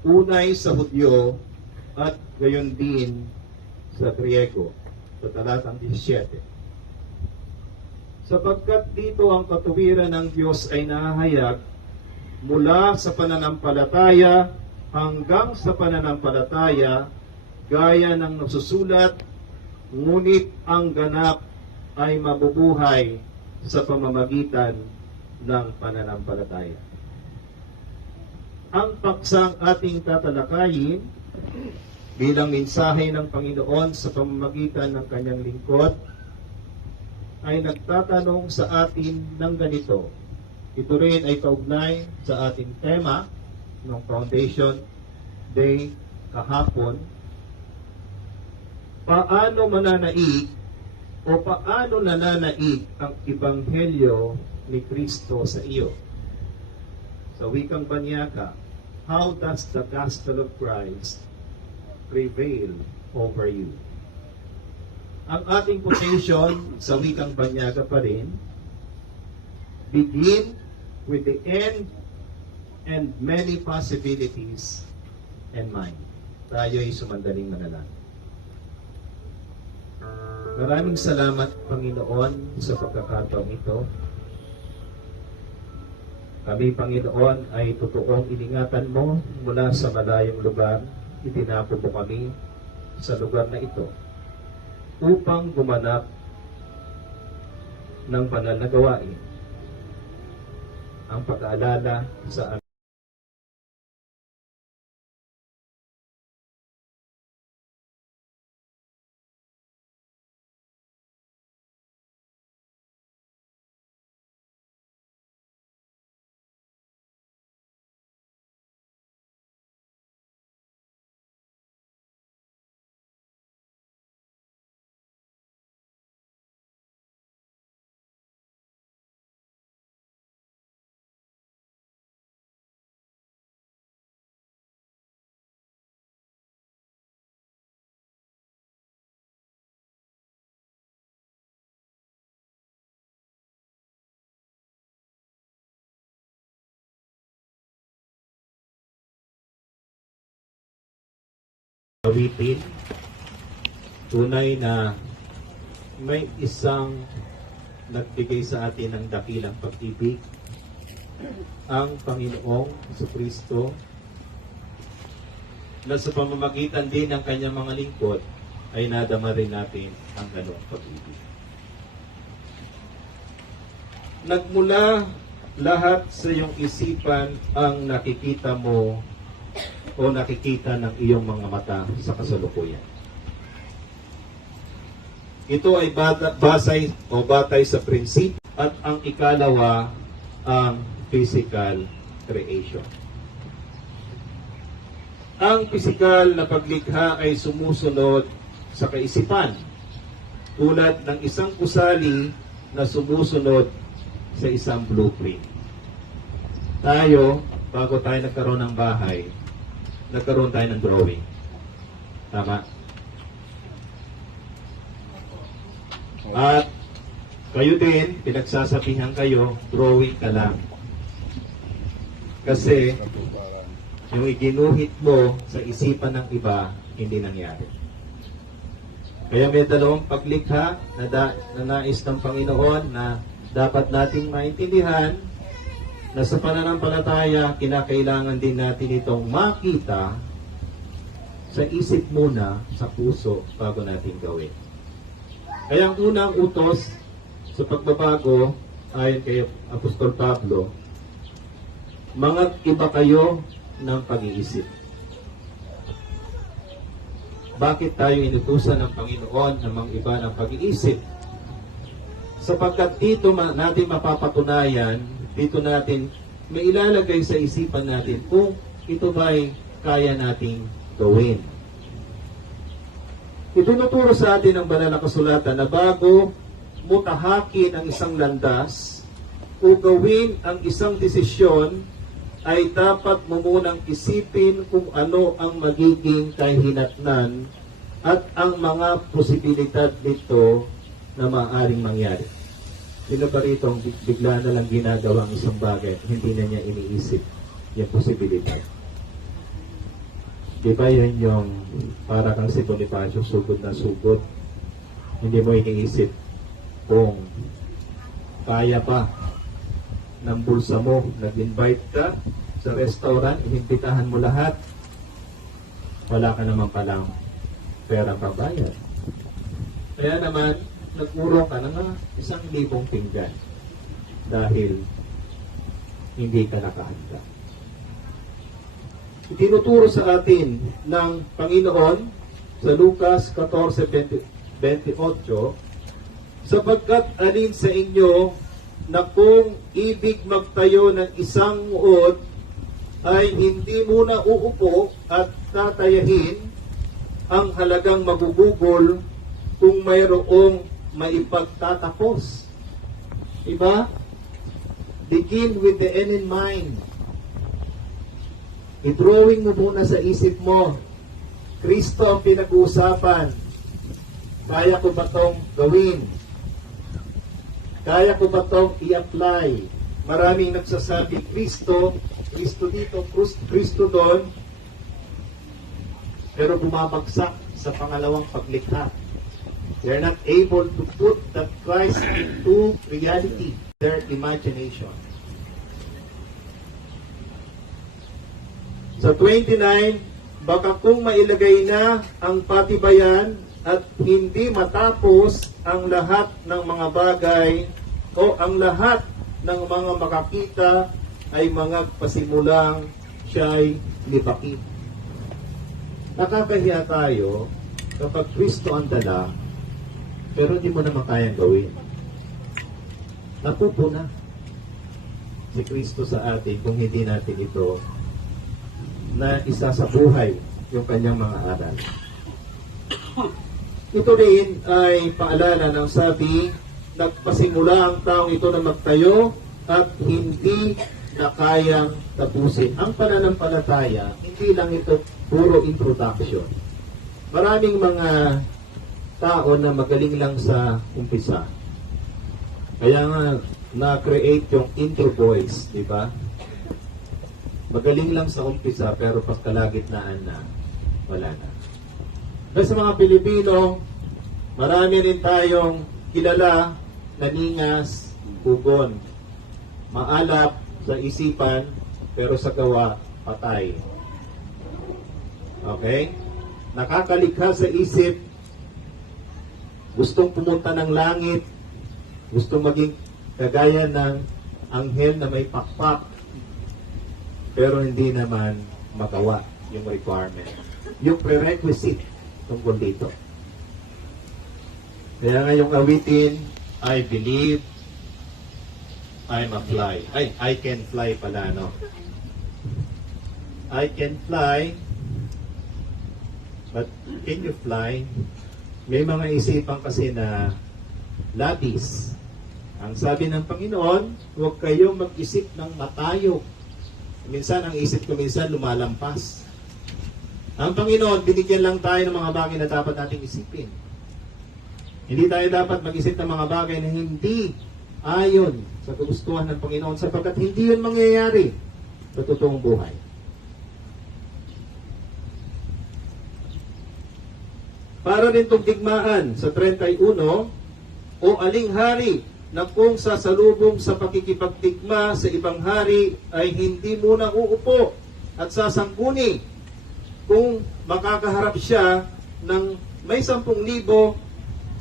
unay sa Hudyo at gayon din sa Griego, sa talatang 17. sapagkat dito ang katuwiran ng Diyos ay nahayag mula sa pananampalataya hanggang sa pananampalataya, gaya ng nasusulat, ngunit ang ganap ay mabubuhay sa pamamagitan ng pananampalataya. Ang paksang ating tatalakayin bilang mensahe ng Panginoon sa pamamagitan ng kanyang lingkod ay nagtatanong sa atin ng ganito. Ito rin ay kaugnay sa ating tema ng Foundation Day kahapon. Paano mananaig o paano nananaig ang Ebanghelyo ni Kristo sa iyo? Sa wikang Banyaga, how does the gospel of Christ prevail over you? Ang ating quotation sa wikang Banyaga pa rin, begin with the end and many possibilities in mind. Tayo ay sumandaling manalangin. Maraming salamat, Panginoon, sa pagkakataong ito. Kami, Panginoon, ay totoong iningatan mo mula sa malayong lugar. Itinapo mo kami sa lugar na ito upang gumanap ng banal na gawain. Ang pag-aalala sa awitin, tunay na may isang nagbigay sa atin ng dakilang pag-ibig, ang Panginoong Jesucristo, na sa pamamagitan din ng kanyang mga lingkod ay nadama rin natin ang ganong pag-ibig. Nagmula lahat sa iyong isipan ang nakikita mo o nakikita ng iyong mga mata sa kasalukuyan. Ito ay batay sa prinsipyo at ang ikalawa ang physical creation. Ang physical na paglikha ay sumusunod sa kaisipan, tulad ng isang gusali na sumusunod sa isang blueprint. Tayo, bago tayo nagkaroon ng bahay, nagkaroon tayo ng drawing. Tama? At kayo din, pinagsasabihan kayo, drawing ka lang. Kasi, yung iginuhit mo sa isipan ng iba, hindi nangyari. Kaya may dalawang paglikha na nais ng Panginoon na dapat nating maintindihan na sa pananampalataya, kinakailangan din natin itong makita sa isip muna, sa puso, bago natin gawin. Kaya ang unang utos sa pagbabago, ayon kay Apostol Pablo, mga iba kayo ng pag-iisip. Bakit tayo inutusan ng Panginoon ng mga iba ng pag-iisip? Sapagkat dito natin mapapatunayan, dito natin may ilalagay sa isipan natin kung ito ba'y kaya nating gawin. Itinuturo sa atin ng banal na kasulatan na bago mo tahakin ang isang landas o gawin ang isang desisyon, ay dapat mo munang isipin kung ano ang magiging kahinatnan at ang mga posibilidad nito na maaaring mangyari. Sino ba rito ang bigla na lang ginagawa ang isang bagay, hindi na niya iniisip yung posibilidad? Di ba yun yung para kang si Bonifacio, sugod na sugod? Hindi mo iniisip kung kaya pa ng bulsa mo, nag-invite ka sa restaurant, inimbitahan mo lahat, wala ka naman palang pera pabayad. Kaya naman, nagmuro ka ng 1,000 pinggan dahil hindi ka nakahanda. Itinuturo sa atin ng Panginoon sa Lucas 14:28, sapagkat alin sa inyo na kung ibig magtayo ng isang muod ay hindi muna uupo at tatayahin ang halagang magugugol kung mayroong maipagtatapos. Diba? Begin with the end in mind. I-drawing mo muna sa isip mo, Kristo ang pinag-uusapan. Kaya ko ba itong gawin? Kaya ko ba itong i-apply? Maraming nagsasabi, Kristo dito, Kristo doon, pero bumabagsak sa pangalawang paglikha. They're not able to put that Christ into reality, their imagination. Sa 29, baka kung mailagay na ang patibayan at hindi matapos ang lahat ng mga bagay o ang lahat ng mga makakita ay mga pasimulang siya'y libakin. Nakakahiya tayo kapag Kristo ang dala, pero hindi mo naman kayang gawin. Napupuna si Kristo sa atin kung hindi natin ito na isa sa buhay yung kanyang mga aral. Ito rin ay paalala ng sabi, nagpasimula ang taong ito na magtayo at hindi na kayang tapusin. Ang pananampalataya, hindi lang ito puro introduction. Maraming mga tao na magaling lang sa umpisa. Kaya nga, na-create yung intro voice, di ba? Magaling lang sa umpisa, pero pagkalagitnaan na, wala na. Dahil sa mga Pilipino, marami rin tayong kilala na ningas, pugon, maalap sa isipan, pero sa gawa, patay. Okay? Nakakalikha sa isip, gustong pumunta ng langit, gustong maging kagaya ng anghel na may pakpak, pero hindi naman magawa yung requirement. Yung prerequisite tungkol dito. Kaya nga yung awitin, I believe, I'm a fly. Ay, I can fly pala, no? I can fly, but can you fly? May mga isipan kasi na labis. Ang sabi ng Panginoon, huwag kayong mag-isip ng matayo. Minsan, ang isip ko minsan lumalampas. Ang Panginoon, binigyan lang tayo ng mga bagay na dapat nating isipin. Hindi tayo dapat mag-isip ng mga bagay na hindi ayon sa kagustuhan ng Panginoon sapagkat hindi yun mangyayari sa totoong buhay. Para rin itong digmaan sa 31, o aling hari na kung sasalubong sa pakikipagdigma sa ibang hari ay hindi muna uupo at sasangguni kung makakaharap siya ng may 10,000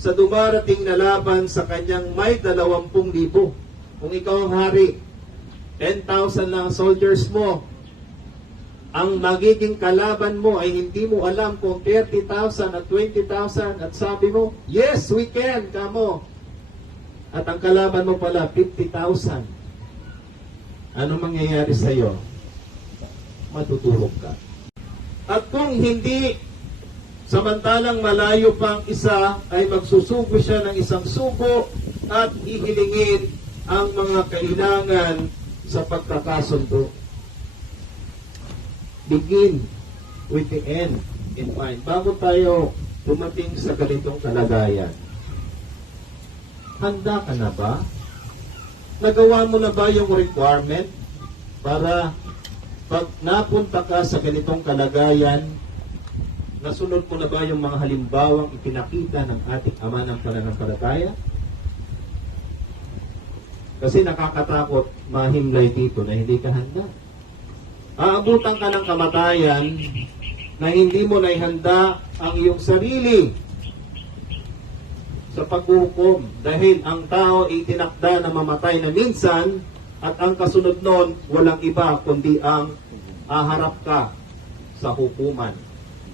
sa dumarating na laban sa kanyang may 20,000. Kung ikaw ang hari, 10,000 lang soldiers mo, ang magiging kalaban mo ay hindi mo alam kung 30,000 at 20,000 at sabi mo, yes, we can, kamo. At ang kalaban mo pala, 50,000. Ano mangyayari sa iyo? Matutulog ka. At kung hindi, samantalang malayo pang isa, ay magsusugo siya ng isang sugo at ihilingin ang mga kailangan sa pagkakasundo. Begin with the end in mind. Bago tayo dumating sa ganitong kalagayan, handa ka na ba? Nagawa mo na ba yung requirement para pag napunta ka sa ganitong kalagayan, nasunod mo na ba yung mga halimbawang ipinakita ng ating Ama ng pananampalataya? Kasi nakakatakot mahimlay dito na hindi ka handa. Aabutan ka ng kamatayan na hindi mo naihanda ang iyong sarili sa paghuhukom. Dahil ang tao ay tinakda na mamatay na minsan at ang kasunod nun, walang iba kundi ang aharap ka sa hukuman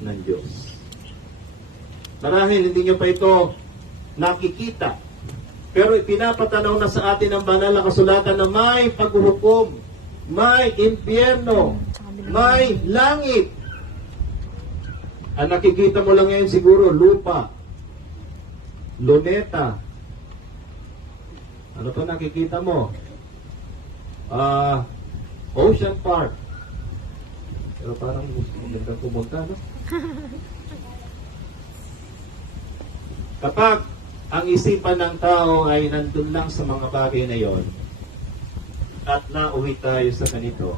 ng Diyos. Marahil hindi nyo pa ito nakikita. Pero ipinapatanaw na sa atin ang banal na kasulatan na may paghuhukom, may impyerno, may langit. Ang nakikita mo lang ngayon siguro, lupa, luneta. Ano pa nakikita mo? Ocean Park. Pero parang magandang pumunta, no? Kapag ang isipan ng tao ay nandun lang sa mga bagay na yon at nauwi tayo sa ganito,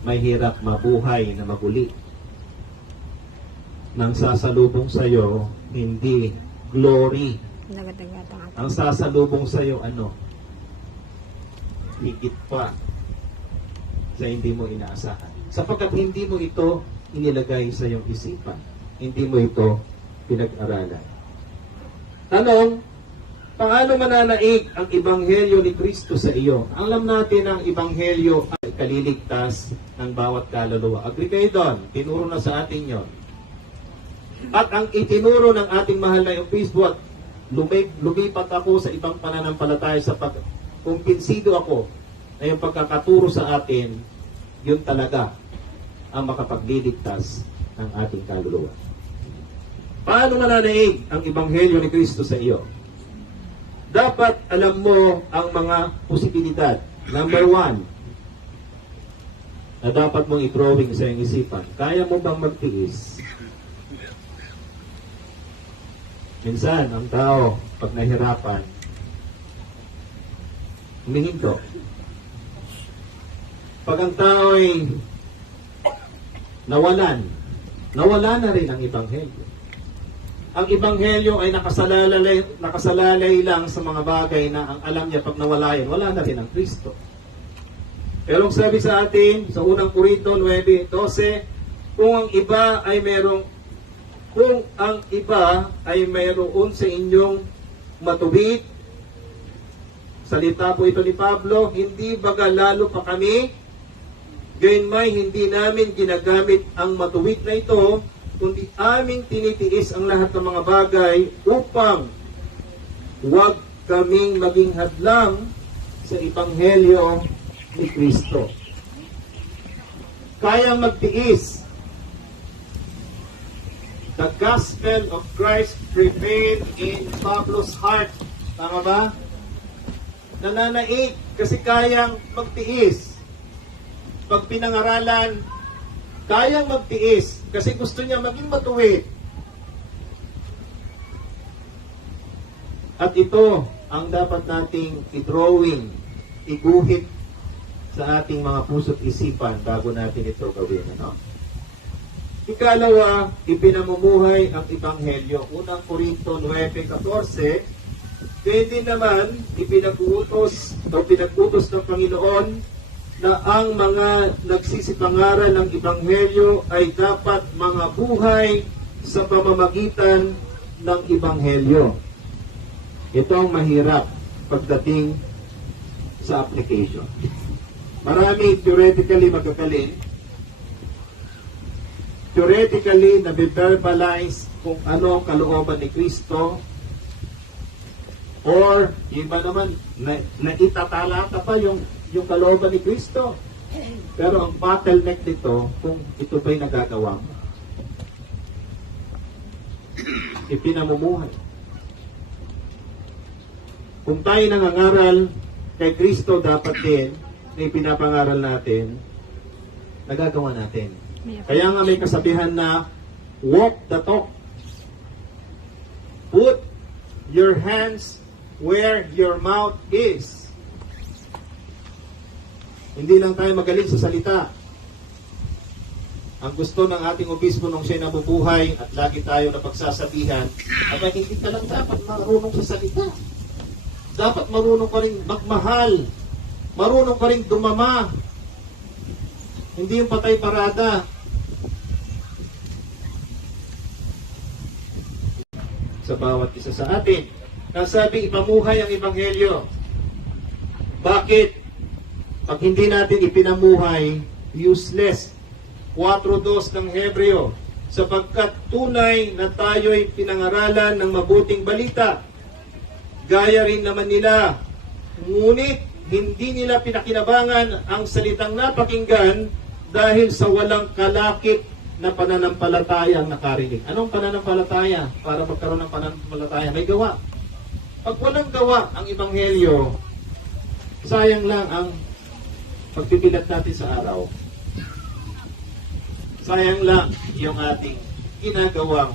may hirap mabuhay na maguli. Nang sasalubong sa'yo, hindi glory. Ang sasalubong sa'yo, ano? Higit pa sa hindi mo inaasahan. Sapagkat hindi mo ito inilagay sa iyong isipan. Hindi mo ito pinag-aralan. Tanong, paano mananaig ang Ebanghelyo ni Kristo sa iyo? Alam natin ang Ebanghelyo ay kaliligtas ng bawat kaluluwa. Agree kayo doon? Tinuro na sa atin yon. At ang itinuro ng ating mahal na obispo at lumipat ako sa ibang pananampalataya sa kumpinsido ako na yung pagkakaturo sa atin, yun talaga ang makapagliligtas ng ating kaluluwa. Paano mananaig ang Ebanghelyo ni Kristo sa iyo? Dapat alam mo ang mga posibilidad. Number 1, na dapat mong i-drawing sa iyong isipan. Kaya mo bang magtiis? Minsan, ang tao, pag nahirapan, humihinto. Pag ang tao ay nawala na rin ang Ebanghelyo. Ang Ebanghelyo ay nakasalalay lang sa mga bagay na ang alam niya pag nawala yan, wala na rin ang Kristo. Pero ang sabi sa atin, sa unang Korinto 9:12, kung ang iba ay mayroon sa inyong matuwid, salita po ito ni Pablo, hindi baga lalo pa kami, gayunmay hindi namin ginagamit ang matuwid na ito, kundi aming tinitiis ang lahat ng mga bagay upang huwag kaming maging hadlang sa Ebanghelyo ni Kristo. Kayang magtiis. The gospel of Christ prevailed in Pablo's heart. Tama ba? Nananaig kasi kayang magtiis. Pag pinangaralan, kayang magtiis kasi gusto niya maging matuwid. At ito ang dapat nating i-drawing, iguhit sa ating mga puso't isipan bago natin ito gawin. Ano? Ikalawa, ipinamumuhay ang Ebanghelyo. Unang Korinto 9:14, pwede naman ipinag-utos ng Panginoon na ang mga nagsisipangaral ng Ebanghelyo ay dapat mga buhay sa pamamagitan ng Ebanghelyo. Ito ang mahirap pagdating sa application. Marami theoretically magagaling, theoretically nabiverbalize kung ano ang kalooban ni Kristo, or iba naman naitatalata pa yung kalooban ni Kristo. Pero ang bottleneck nito, kung ito ba'y nagagawa mo, ipinamumuhay. Kung tayo nangangaral kay Kristo, dapat din na ipinapangaral natin, nagagawa natin. Kaya nga may kasabihan na walk the talk. Put your hands where your mouth is. Hindi lang tayo magaling sa salita. Ang gusto ng ating obispo nung siya nabubuhay at lagi tayo napagsasabihan, abay hindi ka lang dapat marunong sa salita. Dapat marunong ka rin magmahal. Marunong ka rin dumama. Hindi yung patay parada. Sa bawat isa sa atin. Nasabi, ipamuhay ang Ebanghelyo. Bakit? Pag hindi natin ipinamuhay, useless. 4:2 ng Hebreo. Sapagkat tunay na tayo'y pinangaralan ng mabuting balita. Gaya rin naman nila. Ngunit hindi nila pinakinabangan ang salitang napakinggan dahil sa walang kalakip na pananampalataya ang nakarinig. Anong pananampalataya? Para magkaroon ng pananampalataya, may gawa. Pag walang gawa ang Ebanghelyo, sayang lang ang pagpipilat natin sa araw. Sayang lang yung ating ginagawang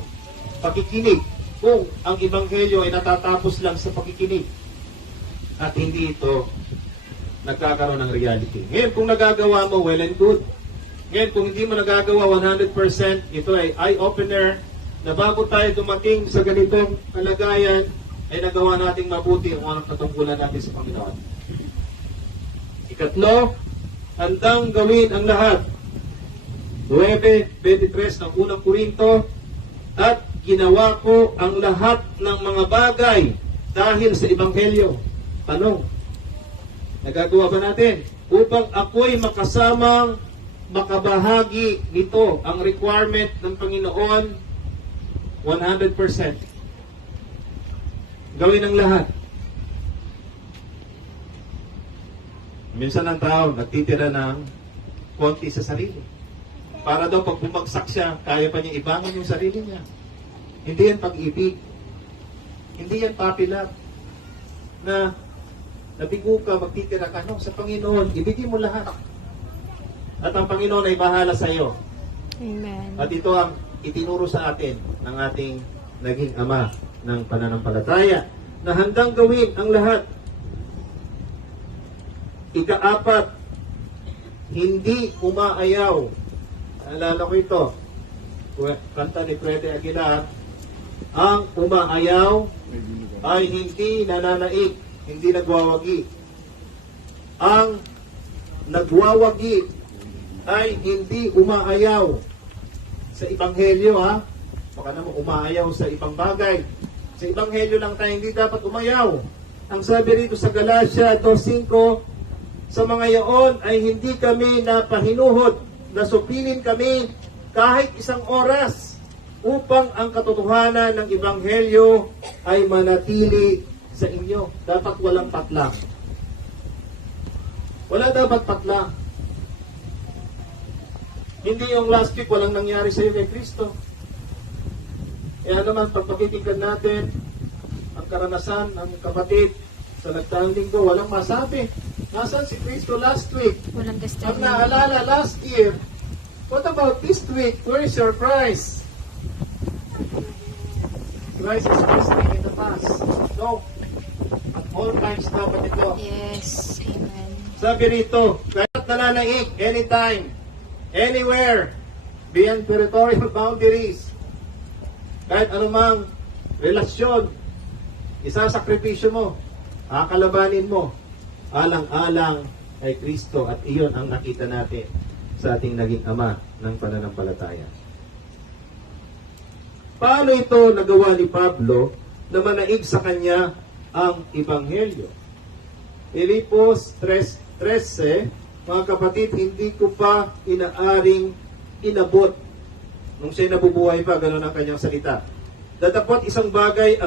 pakikinig kung ang Ebanghelyo ay natatapos lang sa pakikinig at hindi ito nagkakaroon ng reality. Ngayon, kung nagagawa mo, well and good. Ngayon, kung hindi mo nagagawa 100%, ito ay eye-opener na bago tayo dumating sa ganitong kalagayan, ay nagawa nating mabuti ang anong katungkulan natin sa Panginoon. Ikatlo, handang gawin ang lahat. 9:23 ng unang Korinto, at ginawa ko ang lahat ng mga bagay dahil sa Ebanghelyo. Tanong, nagagawa ba natin? Upang ako'y makasamang makabahagi nito, ang requirement ng Panginoon, 100%. Gawin ang lahat. Minsan ang tao nagtitira ng konti sa sarili. Para daw pag bumagsak siya, kaya pa niya ibangon yung sarili niya. Hindi yan pag-ibig. Hindi yan papilat. Na nabigo ka, magtitira ka. No, sa Panginoon, ibigay mo lahat. At ang Panginoon ay bahala sa iyo. Amen. At ito ang itinuro sa atin ng ating naging ama ng pananampalataya na handang gawin ang lahat. Ika-4, hindi umaayaw. Alala ko ito, kanta ni Freddy Aguilar, ang umaayaw ay hindi nananaig, hindi nagwawagi. Ang nagwawagi ay hindi umaayaw sa Ebanghelyo, ha? Baka naman umaayaw sa ibang bagay. Sa Ebanghelyo lang tayo hindi dapat umayaw. Ang sabi rito sa Galatia 2:5, sa mga yaon ay hindi kami napahinuhod na supilin kami kahit isang oras upang ang katotohanan ng Ebanghelyo ay manatili sa inyo. Dapat walang patlang. Wala dapat patlang. Hindi yung last week walang nangyari sa iyo kay Kristo. Kaya naman, pagpakitignan natin ang karanasan ng kapatid sa nagdaang linggo, walang masabi. Nasaan si Kristo last week? Walang Ang testimony. naalala last year, what about this week? Where is your Christ? Christ is listening in the past. No. At all times dapat ito. Yes. Amen. Sabi rito, kahit nananaig, anytime, anywhere, beyond territorial boundaries, kahit anumang relasyon, isasakripisyo mo, kalabanin mo, alang-alang kay Kristo, at iyon ang nakita natin sa ating naging ama ng pananampalataya. Paano ito nagawa ni Pablo na manaig sa kanya ang Ebanghelyo? Filipos 3:13, mga kapatid, hindi ko pa inaaring inabot nung siya nabubuhay pa, gano'n ang kanyang salita. Datapot isang bagay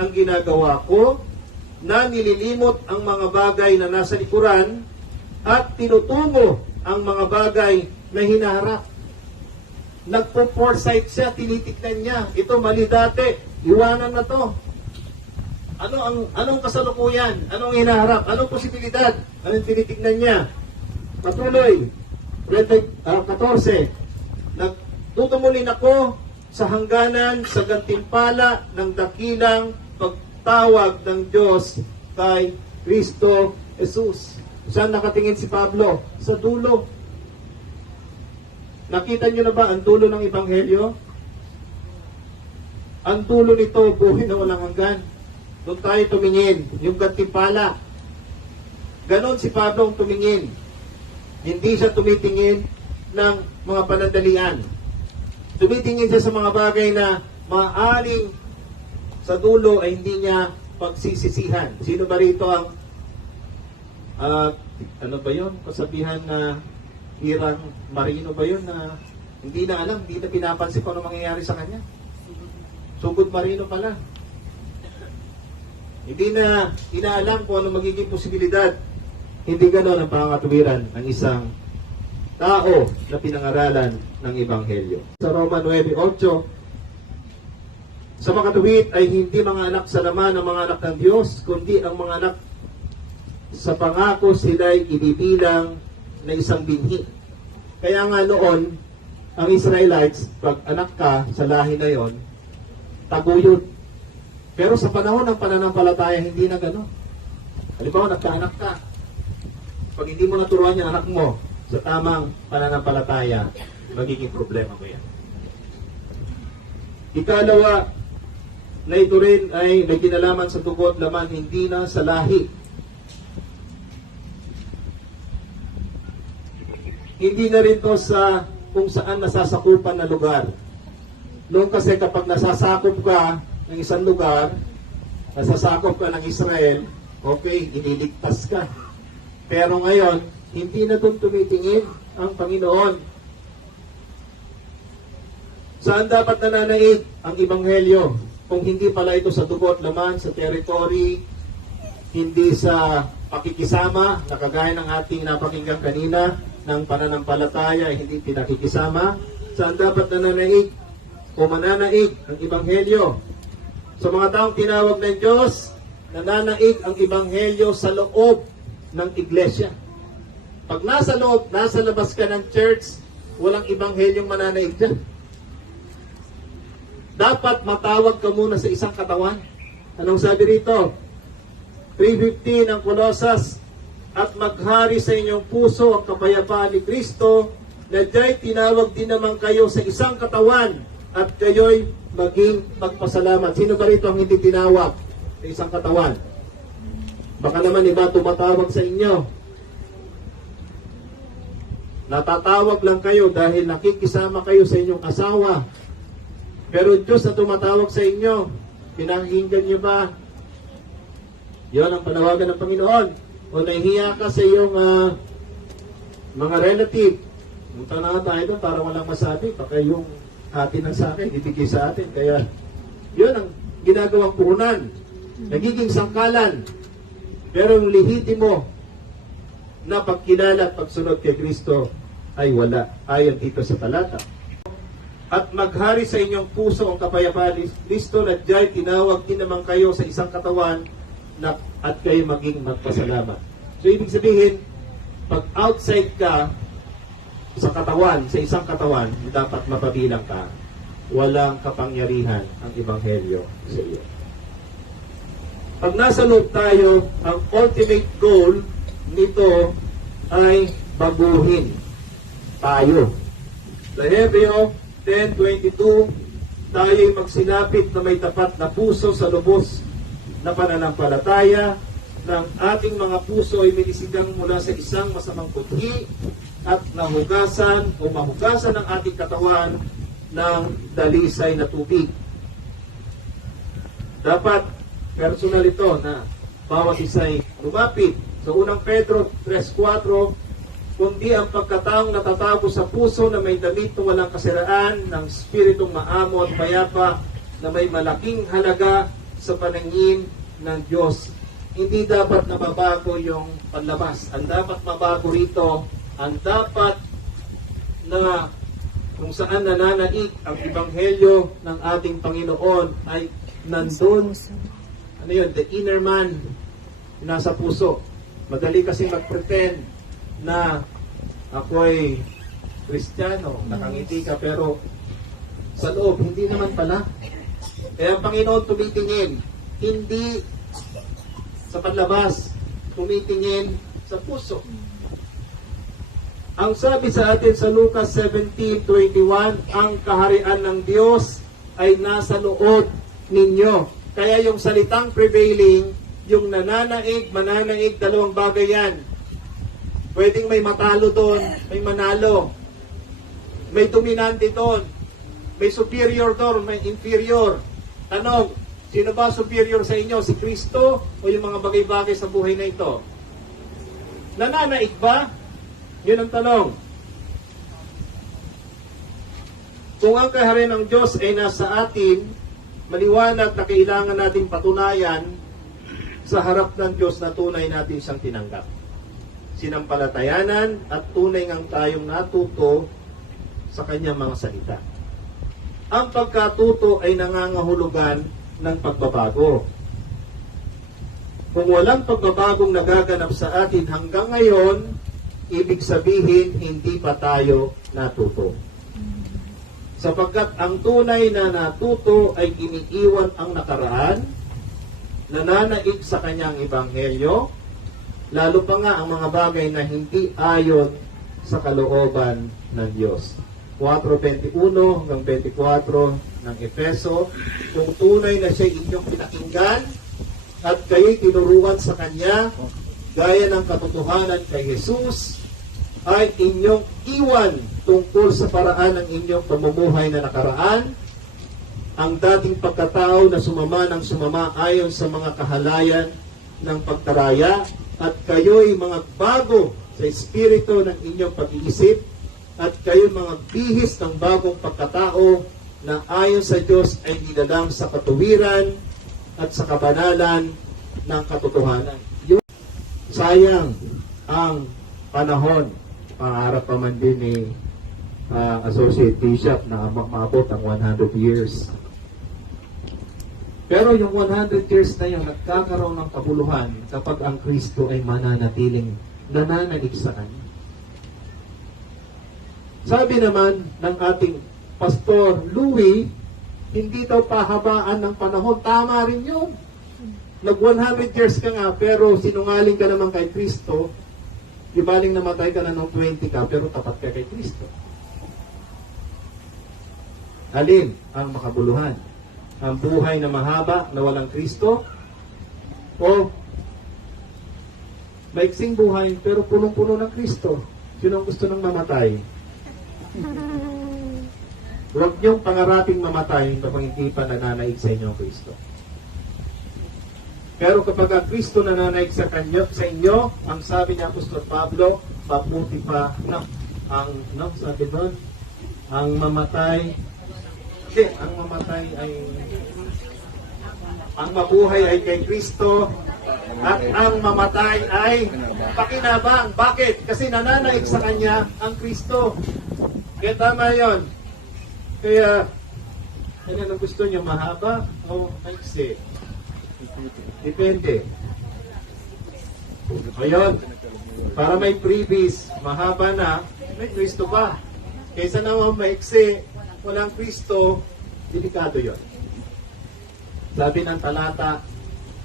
ang ginagawa ko, na nililimot ang mga bagay na nasa likuran at tinutungo ang mga bagay na hinaharap. Nagpo-foresight siya, tinitignan niya. Ito mali dati, iwanan na to. Anong kasalukuyan? Anong hinaharap? Anong posibilidad? Anong tinitignan niya? Patuloy. 14. Nagtutumulin ako sa hangganan sa gantimpala ng dakilang pagtawag ng Diyos kay Kristo Jesus. Saan nakatingin si Pablo? Sa dulo. Nakita niyo na ba ang dulo ng Ebanghelyo? Ang dulo nito, buhay na walang hanggan. Doon tayo tumingin, yung gantimpala. Ganon si Pablo ang tumingin. Hindi siya tumitingin ng mga panandalian. Tumitingin siya sa mga bagay na maaaring sa dulo ay hindi niya pagsisisihan. Sino ba rito ang ano ba yun? Kasabihan na hirang marino ba yun na hindi na alam, hindi na pinapansin kung ano mangyayari sa kanya? Sugod marino pala. Hindi na inaalam kung ano magiging posibilidad. Hindi ganoon ang pangatuwiran ng isang tao na pinangaralan ng Ebanghelyo. Sa Roma 9:8, sa makatuwid ay hindi mga anak sa laman ng mga anak ng Diyos, kundi ang mga anak sa pangako sila'y ibibilang na isang binhi. Kaya nga noon, ang Israelites, pag anak ka sa lahi na yon, taguyod. Pero sa panahon ng pananampalataya, hindi na gano'n. Halimbawa, nagkaanak ka. Pag hindi mo naturuan yung anak mo sa tamang pananampalataya, magiging problema mo yan. Ikalawa, na ito rin ay may kinalaman sa dugo at laman, hindi na sa lahi. Hindi na rin to sa kung saan nasasakupan na lugar. Noon kasi kapag nasasakop ka ng isang lugar, nasasakop ka ng Israel, okay, iniligtas ka. Pero ngayon, hindi na doon tumitingin ang Panginoon. Saan dapat nananaig ang Ebanghelyo? Kung hindi pala ito sa dugo at laman, sa territory, hindi sa pakikisama, na kagaya ng ating napakinggan kanina, ng pananampalataya, hindi pinakikisama, saan dapat nananaig o mananaig ang Ebanghelyo? Sa mga taong tinawag ng Diyos, nananaig ang Ebanghelyo sa loob ng iglesia. Pag nasa loob, nasa labas ka ng church, walang Ebanghelyong mananaig dyan. Dapat matawag ka muna sa isang katawan. Anong sabi rito? 3:15 ng Colossus, at maghari sa inyong puso ang kapayapaan ni Kristo, na diya'y tinawag din naman kayo sa isang katawan, at kayo'y maging magpasalamat. Sino ba rito ang hindi tinawag sa isang katawan? Baka naman iba tumatawag sa inyo. Natatawag lang kayo dahil nakikisama kayo sa inyong asawa. Pero Diyos na tumatawag sa inyo, pinakinggan niyo ba? Yon ang panawagan ng Panginoon. O nahihiya ka sa iyong mga relative. Punta na tayo doon para walang masabi. Baka yung atin ang sa akin, ibigay sa atin. Kaya, yun ang ginagawang puhunan. Nagiging sangkalan. Pero yung lihitimo na pagkilala at pagsunod kay Kristo ay wala. Ayon dito sa talata. At maghari sa inyong puso ang kapayapaan ni Kristo, na diya'y tinawag din naman kayo sa isang katawan, na at kayo maging magpasalamat. So, ibig sabihin, pag outside ka sa katawan, sa isang katawan, dapat mapabilang ka. Walang kapangyarihan ang Ebanghelyo sa iyo. Pag nasa loob tayo, ang ultimate goal nito ay baguhin tayo. Sa Hebreo 10:22, tayo'y magsinapit na may tapat na puso sa lubos na pananampalataya, ng ating mga puso ay minisigang mula sa isang masamang budhi at nahugasan o mahugasan ng ating katawan ng dalisay na tubig. Dapat personal ito na bawat isa'y lumapit. Sa unang Pedro 3:4, kundi ang pagkataong natatago sa puso na may damit na walang kasiraan, ng spiritong maamo at payapa, na may malaking halaga sa paningin ng Diyos. Hindi dapat na mabago yung panlabas. Ang dapat mabago rito, ang dapat na kung saan nananaig ang Ebanghelyo ng ating Panginoon ay nandun. Ano yun? The inner man, nasa puso. Madali kasi mag-pretend na ako'y Kristiyano, nakangiti ka, pero sa loob, hindi naman pala. Kaya ang Panginoon tumitingin, hindi sa panlabas, tumitingin sa puso. Ang sabi sa atin sa Lucas 17:21, ang kaharian ng Diyos ay nasa loob ninyo. Kaya yung salitang prevailing, yung nananaig, mananaig, dalawang bagay yan. Pwedeng may matalo doon, may manalo. May dominante doon. May superior doon, may inferior. Tanong, sino ba superior sa inyo? Si Kristo o yung mga bagay-bagay sa buhay na ito? Nananaig ba? Yun ang tanong. Kung ang kaharian ng Diyos ay nasa atin, maliwanag na kailangan natin patunayan sa harap ng Diyos na tunay natin siyang tinanggap. Sinampalatayanan at tunay ngang tayong natuto sa kanyang mga salita. Ang pagkatuto ay nangangahulugan ng pagbabago. Kung walang pagbabagong nagaganap sa atin hanggang ngayon, ibig sabihin hindi pa tayo natuto. Sapagkat ang tunay na natuto ay iniiwan ang nakaraan, nananaig sa kanyang ebanghelyo, lalo pa nga ang mga bagay na hindi ayon sa kalooban ng Diyos. 4:21 hanggang 24 ng Efeso, kung tunay na siya inyong pinakinggan at kayo'y tinuruan sa Kanya, gaya ng katotohanan kay Jesus, ay inyong iwan tungkol sa paraan ng inyong pamumuhay na nakaraan, ang dating pagkatao na sumama ng sumama ayon sa mga kahalayan ng pagtaraya, at kayo'y mga bago sa espiritu ng inyong pag-iisip, at kayo'y mga bihis ng bagong pagkatao na ayon sa Diyos ay nilalang sa katuwiran at sa kabanalan ng katotohanan. Sayang ang panahon. Pangarap pa man din ni Associate Bishop na maabot ang 100 years. Pero yung 100 years na yun, nagkakaroon ng kabuluhan kapag ang Kristo ay mananatiling nananalig sa Kanya. Sabi naman ng ating Pastor Louie, hindi daw pahabaan ng panahon. Tama rin yun. Nag 100 years ka nga, pero sinungaling ka naman kay Kristo, di baling namatay ka na ng 20 ka, pero tapat ka kay Kristo. Alin ang makabuluhan? Ang buhay na mahaba na walang Kristo? O maiksing buhay pero punong-puno ng Kristo? Sino ang gusto nang mamatay? Huwag niyong pangaraping mamatay kapag hindi pa nananaig sa inyo ang Kristo. Pero kapag ang Kristo nananaig sa inyo, ang sabi niya Apostol Pablo, mabuti pa sabi doon, ang mamatay ay ang mabuhay ay kay Kristo at ang mamatay ay pakinabang. Bakit? Kasi nananaig sa Kanya ang Kristo. Kaya tama yun. Kaya, ano ang gusto niyo? Mahaba o maiksi? Depende. Ayun. Para may freebies, mahaba na, may Kristo pa. Kaysa naman maiksi, walang Kristo, delikado yun. Sabi ng talata,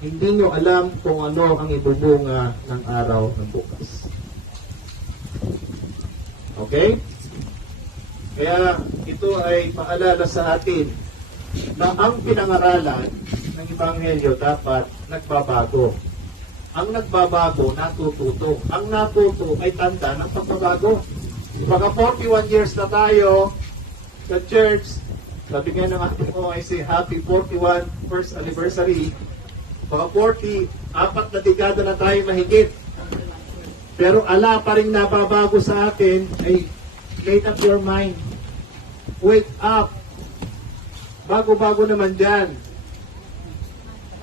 hindi nyo alam kung ano ang ibubunga ng araw ng bukas. Okay? Kaya ito ay paalala sa atin na ang pinangaralan ng Ebanghelyo dapat nagbabago. Ang nagbabago, natututo. Ang natuto ay tanda ng pagbabago. Baka 41 years na tayo sa church, sabi nga ng ating OIC, happy 41 first anniversary. Baka 40, 4 na dekada na tayo mahigit. Pero ala pa rin nababago sa atin, ay make up your mind. Wake up. Bago-bago naman dyan.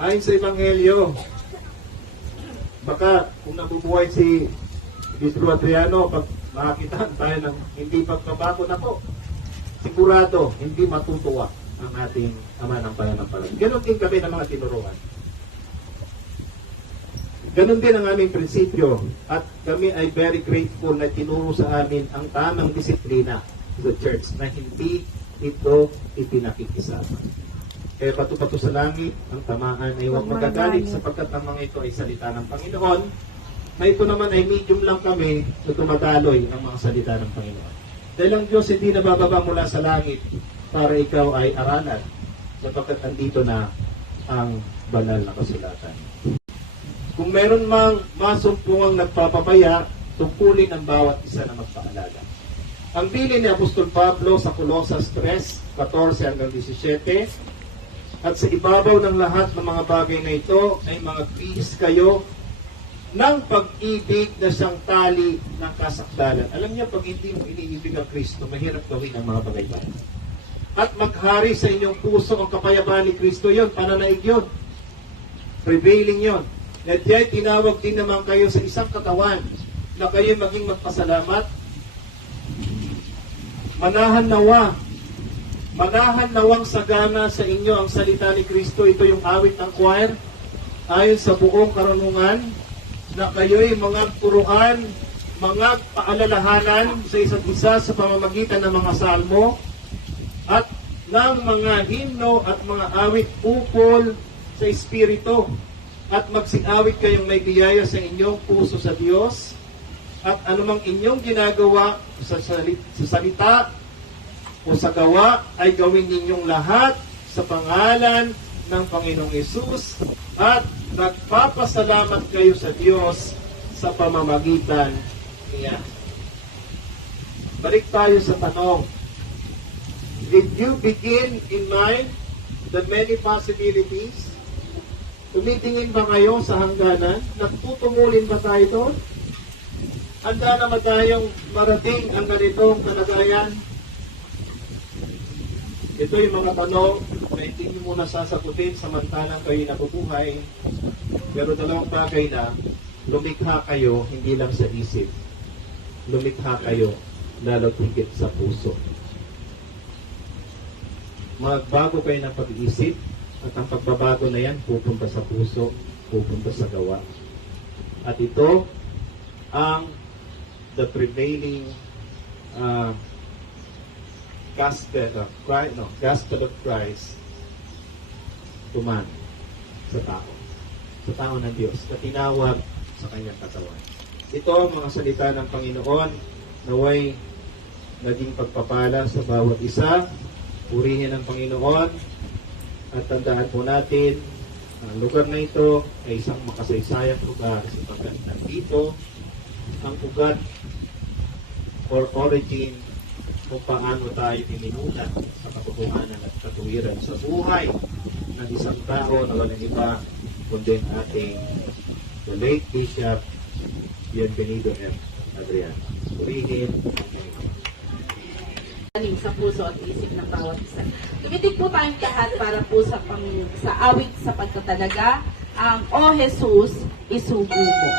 Ayon sa Ebanghelyo, baka kung nabubuhay si Bishop Adriano, pag makakita tayo ng hindi pagbabago na po, sigurado hindi matutuwa ang ating Ama ng Pananampalataya. Ganon din kami ng mga tinuruan. Ganon din ang aming prinsipyo at kami ay very grateful na tinuro sa amin ang tamang disiplina sa church na hindi ito ipinakikisama. Kaya pato-pato sa langit, ang tamaan ay huwag magagalit sapagkat ang mga ito ay salita ng Panginoon, na ito naman ay medium lang kami na tumadaloy ng mga salita ng Panginoon. Dahil ang Diyos hindi nabababa mula sa langit para ikaw ay aralan. sapagkat andito na ang banal na kasulatan. Kung meron mang masumpungang nagpapabaya, tungkulin ang bawat isa na magpaalala. Ang bilin ni Apostol Pablo sa Colosas 3:14 hanggang 17, at sa ibabaw ng lahat ng mga bagay na ito ay mga bihis kayo ng pag-ibig na siyang tali ng kasakdalan. Alam niyo, pag hindi mo iniibig ang Kristo, mahirap gawin ang mga bagay-bagay. At maghari sa inyong puso ang kapayapaan ni Kristo, yon, pananaig yon, prevailing yon. At ya'y tinawag din naman kayo sa isang katawan na kayo maging magpasalamat. Manahan nawang sagana sa inyo ang salita ni Kristo. Ito yung awit ng choir. Ayon sa buong karunungan, na kayo'y mga turuan, mga paalalahanan sa isa't isa sa pamamagitan ng mga salmo at ng mga himno at mga awit ukol sa Espiritu. At magsiawit kayong may biyaya sa inyong puso sa Diyos. At anumang inyong ginagawa sa salita o sa gawa ay gawin ninyong lahat sa pangalan ng Panginoong Yesus at nagpapasalamat kayo sa Diyos sa pamamagitan niya. Balik tayo sa tanong. Did you begin in mind the many possibilities? Tumitingin ba kayo sa hangganan? Nagtutumulin ba tayo doon? Handa na ba tayong marating ang ganitong kalagayan? Ito yung mga tanong na hindi nyo muna sasagutin samantalang kayo nabubuhay. Pero dalawang bagay na, lumikha kayo hindi lang sa isip. Lumikha kayo lalo't higit sa puso. Magbago kayo ng pag-iisip at ang pagbabago na yan pupunta sa puso, pupunta sa gawa. At ito ang the prevailing gospel of Christ to man, sa tao ng Diyos, na tinawag sa kanyang katawan. Ito ang mga salita ng Panginoon naway naging pagpapala sa bawat isa. Purihin ang Panginoon at tandaan po natin ang lugar na ito ay isang makasaysayang lugar sapagkat nandito ang ugat or origin kung paano tayo ininulat sa katotohanan at katuwiran sa buhay ng isang tao na walang iba kundi ang ating the late Bishop Bienvenido M. Adrian. Purihin sa puso at isip ng bawat isa. Tumitig po tayong lahat para po sa awit sa pagtatalaga ang O Jesus, isugo mo.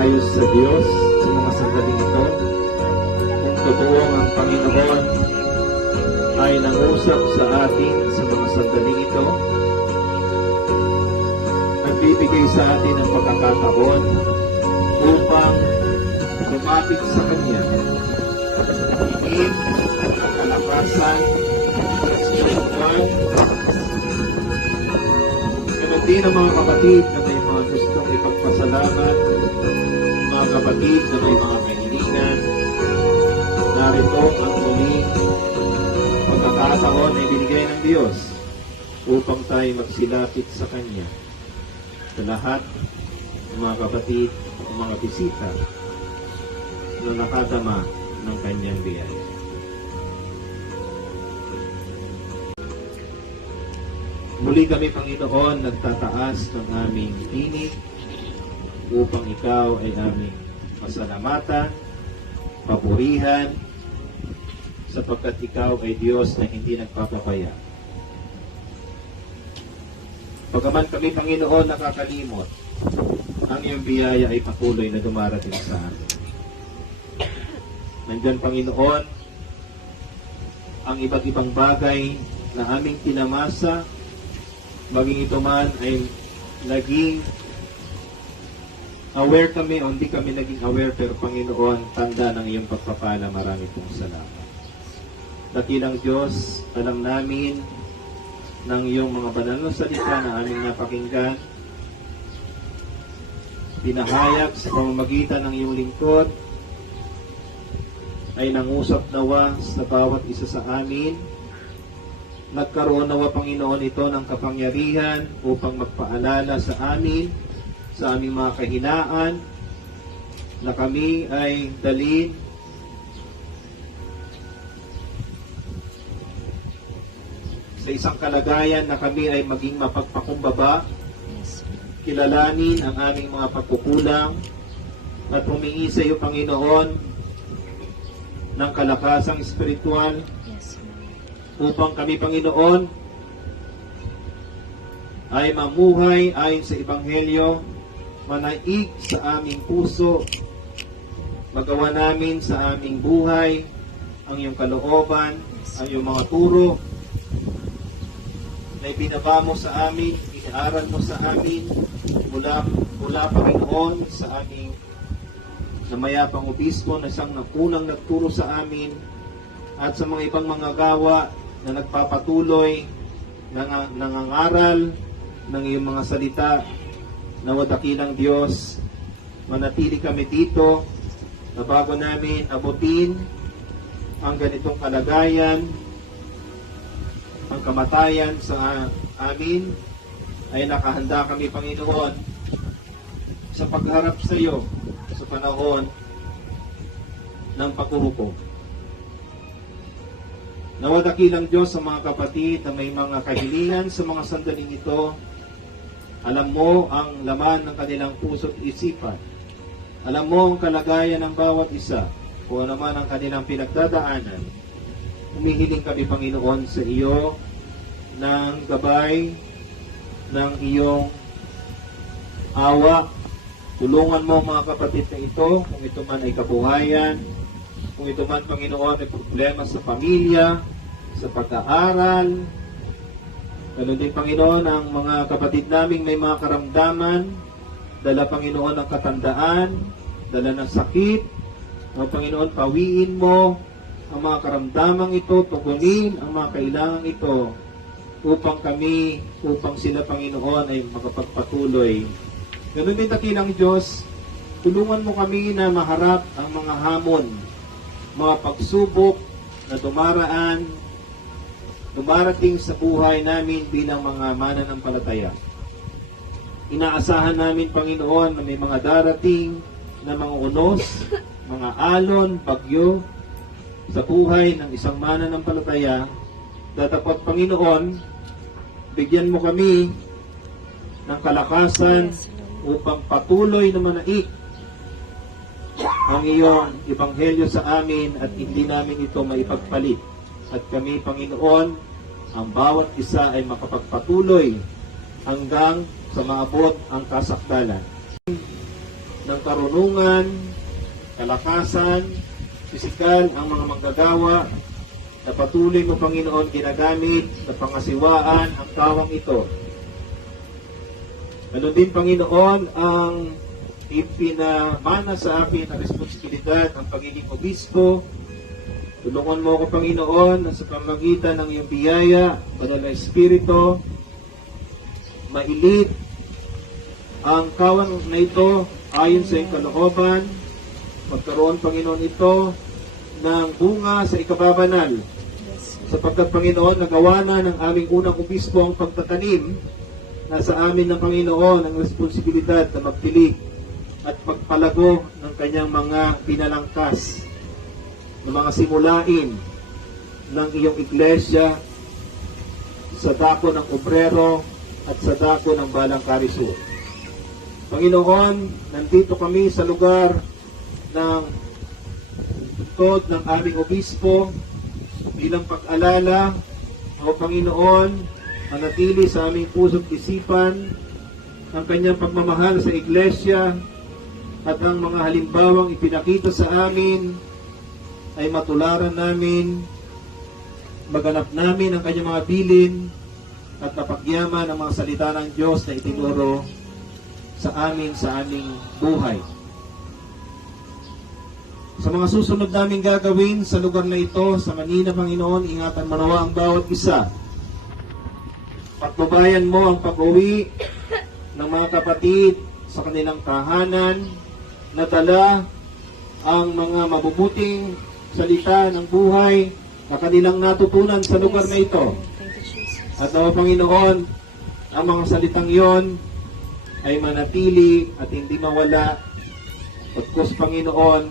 tayo sa Diyos sa mga sandaling ito. Kung totoo ang Panginoon ay nangusap sa atin sa mga sandaling ito, nagbibigay sa atin ng pagkakataon upang lumapit sa Kanya, hingin ang kalakasan, spiritual. Ganun din ang mga kapatid na may mga gustong ipagpasalamat, mga kapatid na may mga kahilingan. Narito ang muling pagkakataon ay binigay ng Diyos upang tayo magsilapit sa Kanya. Sa lahat ng mga kapatid o mga bisita na nakadama ng Kanyang biyaya. Muli kami, Panginoon, nagtataas ng aming tinig upang Ikaw ay aming pasalamatan, papurihan, sapagkat Ikaw ay Diyos na hindi nagpapapaya. Pagaman kami, Panginoon, nakakalimot, ang iyong biyaya ay patuloy na dumarating sa amin. Nandyan, Panginoon, ang iba't ibang bagay na aming tinamasa, maging ito man ay naging aware kami o hindi kami naging aware, pero Panginoon, tanda ng iyong pagpapala, marami pong salamat. Dakilang Diyos, alam namin ng iyong mga banal na salita na aming napakinggan, dinahayag sa pamamagitan ng iyong lingkod, ay nangusap nawa sa bawat isa sa amin. Nagkaroon nawa, Panginoon, ito ng kapangyarihan upang magpaalala sa amin, sa aming mga kahinaan, na kami ay dalhin sa isang kalagayan na kami ay maging mapagpakumbaba, kilalanin ang aming mga pagkukulang, at humingi sa iyo, Panginoon, ng kalakasang espiritual, upang kami, Panginoon, ay mamuhay ayon sa Ebanghelyo, manaig sa aming puso, magawa namin sa aming buhay ang iyong kalooban, ang iyong mga turo na ibinaba mo sa amin, inaaral mo sa amin, mula Panginoon, sa aming namayapang obispo na siyang unang nagturo sa amin, at sa mga ibang mga gawa na nagpapatuloy, nangangaral ng iyong mga salita. Nawa dakilang Diyos, manatili kami dito na bago namin abutin ang ganitong kalagayan, ang kamatayan sa amin, ay nakahanda kami, Panginoon, sa pagharap sa iyo sa panahon ng paghuhukom. Nawa dakilang Diyos sa mga kapatid na may mga kahilingan sa mga sandaling ito. Alam mo ang laman ng kanilang puso at isipan. Alam mo ang kalagayan ng bawat isa, kung ano man ang kanilang pinagdadaanan. Humihiling kami, Panginoon, sa iyo ng gabay, ng iyong awa. Tulungan mo mga kapatid na ito, kung ito man ay kabuhayan, kung ito man, Panginoon, ay problema sa pamilya, sa pag-aaral. Ganun din, Panginoon, ang mga kapatid naming may mga karamdaman, dala, Panginoon, ng katandaan, dala ng sakit. O Panginoon, pawiin mo ang mga karamdamang ito, tugunin ang mga kailangan ito, upang sila, Panginoon, ay makapagpatuloy. Ganun din, dakilang Diyos, tulungan mo kami na maharap ang mga hamon, mga pagsubok na dumarating sa buhay namin bilang mga mananampalataya. Inaasahan namin, Panginoon, na may mga darating na mga unos, mga alon, bagyo sa buhay ng isang mananampalataya. Dapat, Panginoon, bigyan mo kami ng kalakasan upang patuloy na manaig ang iyong ebanghelyo sa amin at hindi namin ito maipagpalit. At kami, Panginoon, ang bawat isa ay makapagpatuloy hanggang sa maabot ang kasakdalan. ng karunungan, kalakasan, pisikal ang mga manggagawa na patuloy mo, Panginoon, ginagamit sa pangasiwaan ang kawang ito. Ganon din, Panginoon, ang ipinamana sa akin na responsibilidad ang pagiging obispo. Tulungan mo ako, Panginoon, na sa pamagitan ng iyong biyaya, Banal na Espiritu, mailit ang kawang na ito ayon sa iyong kalooban. Magkaroon, Panginoon, ito ng bunga sa ikababanal. Sapagkat, Panginoon, nagawa na ng aming unang obispo ang pagtatanim. Nasa amin ng Panginoon ang responsibilidad na magpilig at magpalago ng kanyang mga pinalangkas, ng mga simulain ng iyong iglesia sa dako ng obrero at sa dako ng balang karisur. Panginoon, nandito kami sa lugar ng tod ng aming obispo bilang pag-alala, o Panginoon, manatili sa aming puso't isipan ang kanyang pagmamahal sa iglesia at ang mga halimbawang ipinakita sa amin ay matularan namin, maganap namin ang kanyang mga bilin at napagyaman ang mga salita ng Diyos na itinuro sa amin sa aming buhay. Sa mga susunod naming gagawin sa lugar na ito, sa Manila, Panginoon, ingatan mo nawa ang bawat isa. Patnubayan mo ang pag-uwi ng mga kapatid sa kanilang tahanan, na dala ang mga mabubuting salita ng buhay na kanilang natutunan sa lugar na ito. At nawa, Panginoon, ang mga salitang yon ay manatili at hindi mawala. Pagkus, Panginoon,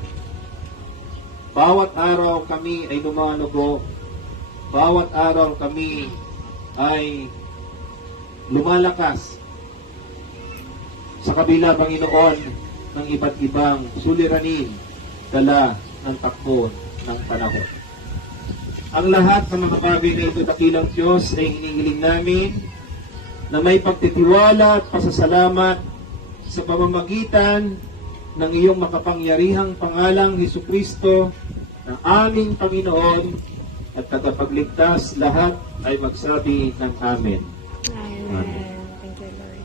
bawat araw kami ay lumalugo, bawat araw kami ay lumalakas sa kabila, Panginoon, ng iba't ibang suliranin, dala ng takbo ng panahon. Ang lahat ng mga bagay na ito, dakilang Diyos, ay hinihiling namin na may pagtitiwala at pasasalamat sa pamamagitan ng iyong makapangyarihang pangalang Hesukristo na aming Panginoon at tagapagligtas. Lahat ay magsabi ng Amen. Amen. Thank you, Lord.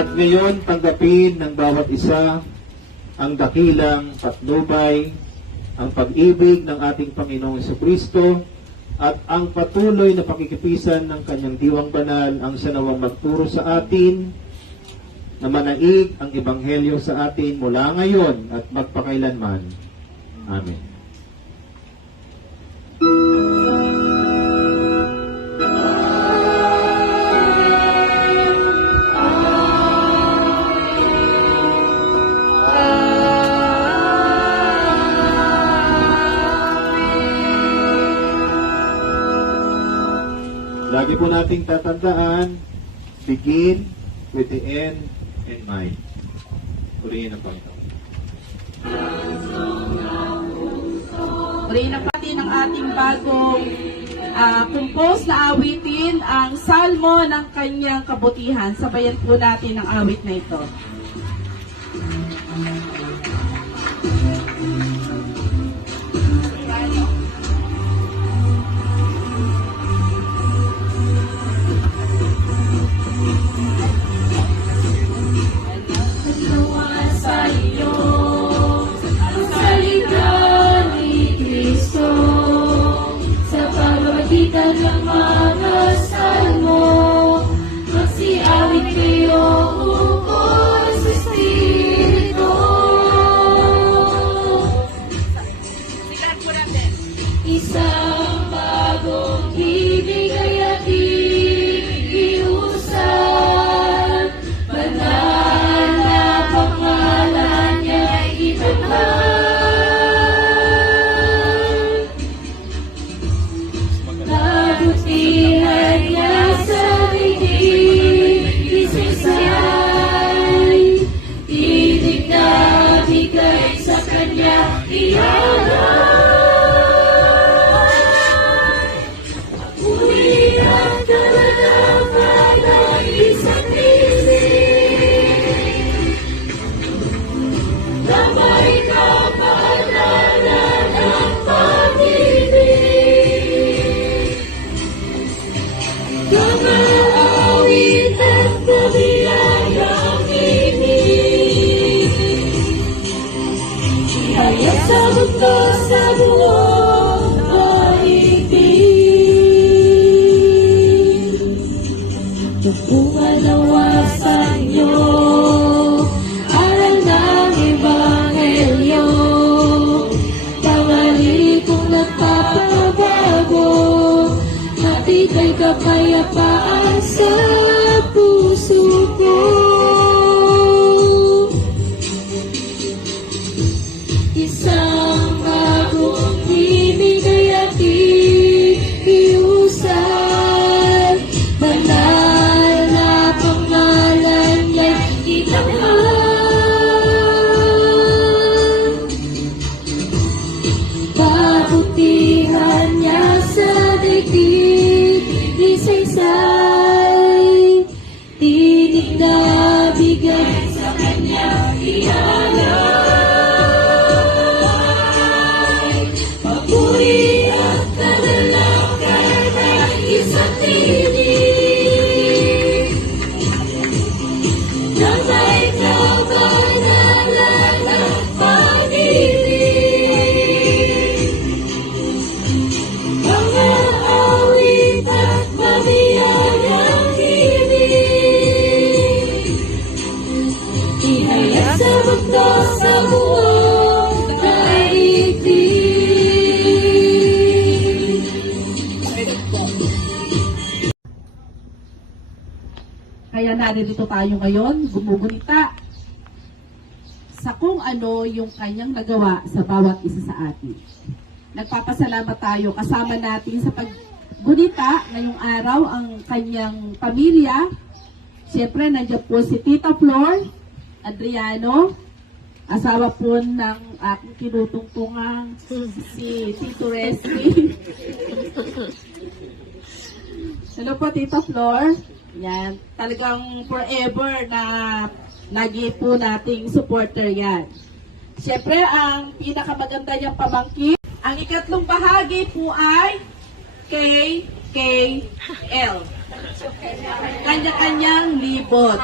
At ngayon, tanggapin ng bawat isa ang dakilang patnubay, ang pag-ibig ng ating Panginoong Jesucristo, at ang patuloy na pakikipisan ng kanyang diwang banal ang siya nawang magturo sa atin na manaig ang Ebanghelyo sa atin mula ngayon at magpakailanman. Amen. Lagi po nating tatandaan, begin with the end in mind. Purihin ang Panginoon. Purihin ang pati ng ating bagong compose na awitin, ang salmo ng kanyang kabutihan. Sabayan po natin ang awit na ito. Sa iyo, ang salita ni Kristo, sa pamamagitan ng mga salmo, magsiawit kayo ukol sa Espiritu. Isang bagong ibig ay ating iusap, banal na pangalan niya'y itanghal. Kabutihan niya sa bigay, isaysay, tinig na bigay sa kanya ialay. Uli ang kalalakan ng isang tinig, damay kapalaran ng pag-ibig. Gamaawit at kabiyayang ibig, ihayag sa mundo sa buong paiging. Pumalawasan niyo aral ng Ebanghelyo, pangalipong nagpapabago, hatid ay kapayapaan sa puso ko. Isang bagong ibig ay ating iusap, banal na pangalan niya'y itanghal. Kabutihan niya sa daigdig, isaysay, tinig na bigay sa kanya ialay. Papuri at kadalakan ng isang tinig, damay kabanalan ng pag-ibig. Mga awit at mabiyayang ibig, ihayag sa mundo sa buong daigdig. Kaya naririto tayo ngayon, gumugunita sa kung ano yung kanyang nagawa sa bawat isa sa atin. Nagpapasalamat tayo kasama natin sa paggunita ngayong araw ang kanyang pamilya. Siyempre, nandiyan po si Tita Flor Adriano, asawa po ng aking tinutungtungang si Tito Resty. Hello po, Tita Flor. Yan, talagang forever na lagi po nating supporter yan. Siyempre, ang pinakamaganda niyang pamangkin, ang ikatlong bahagi po ay KKL. Kanya-kanyang libot.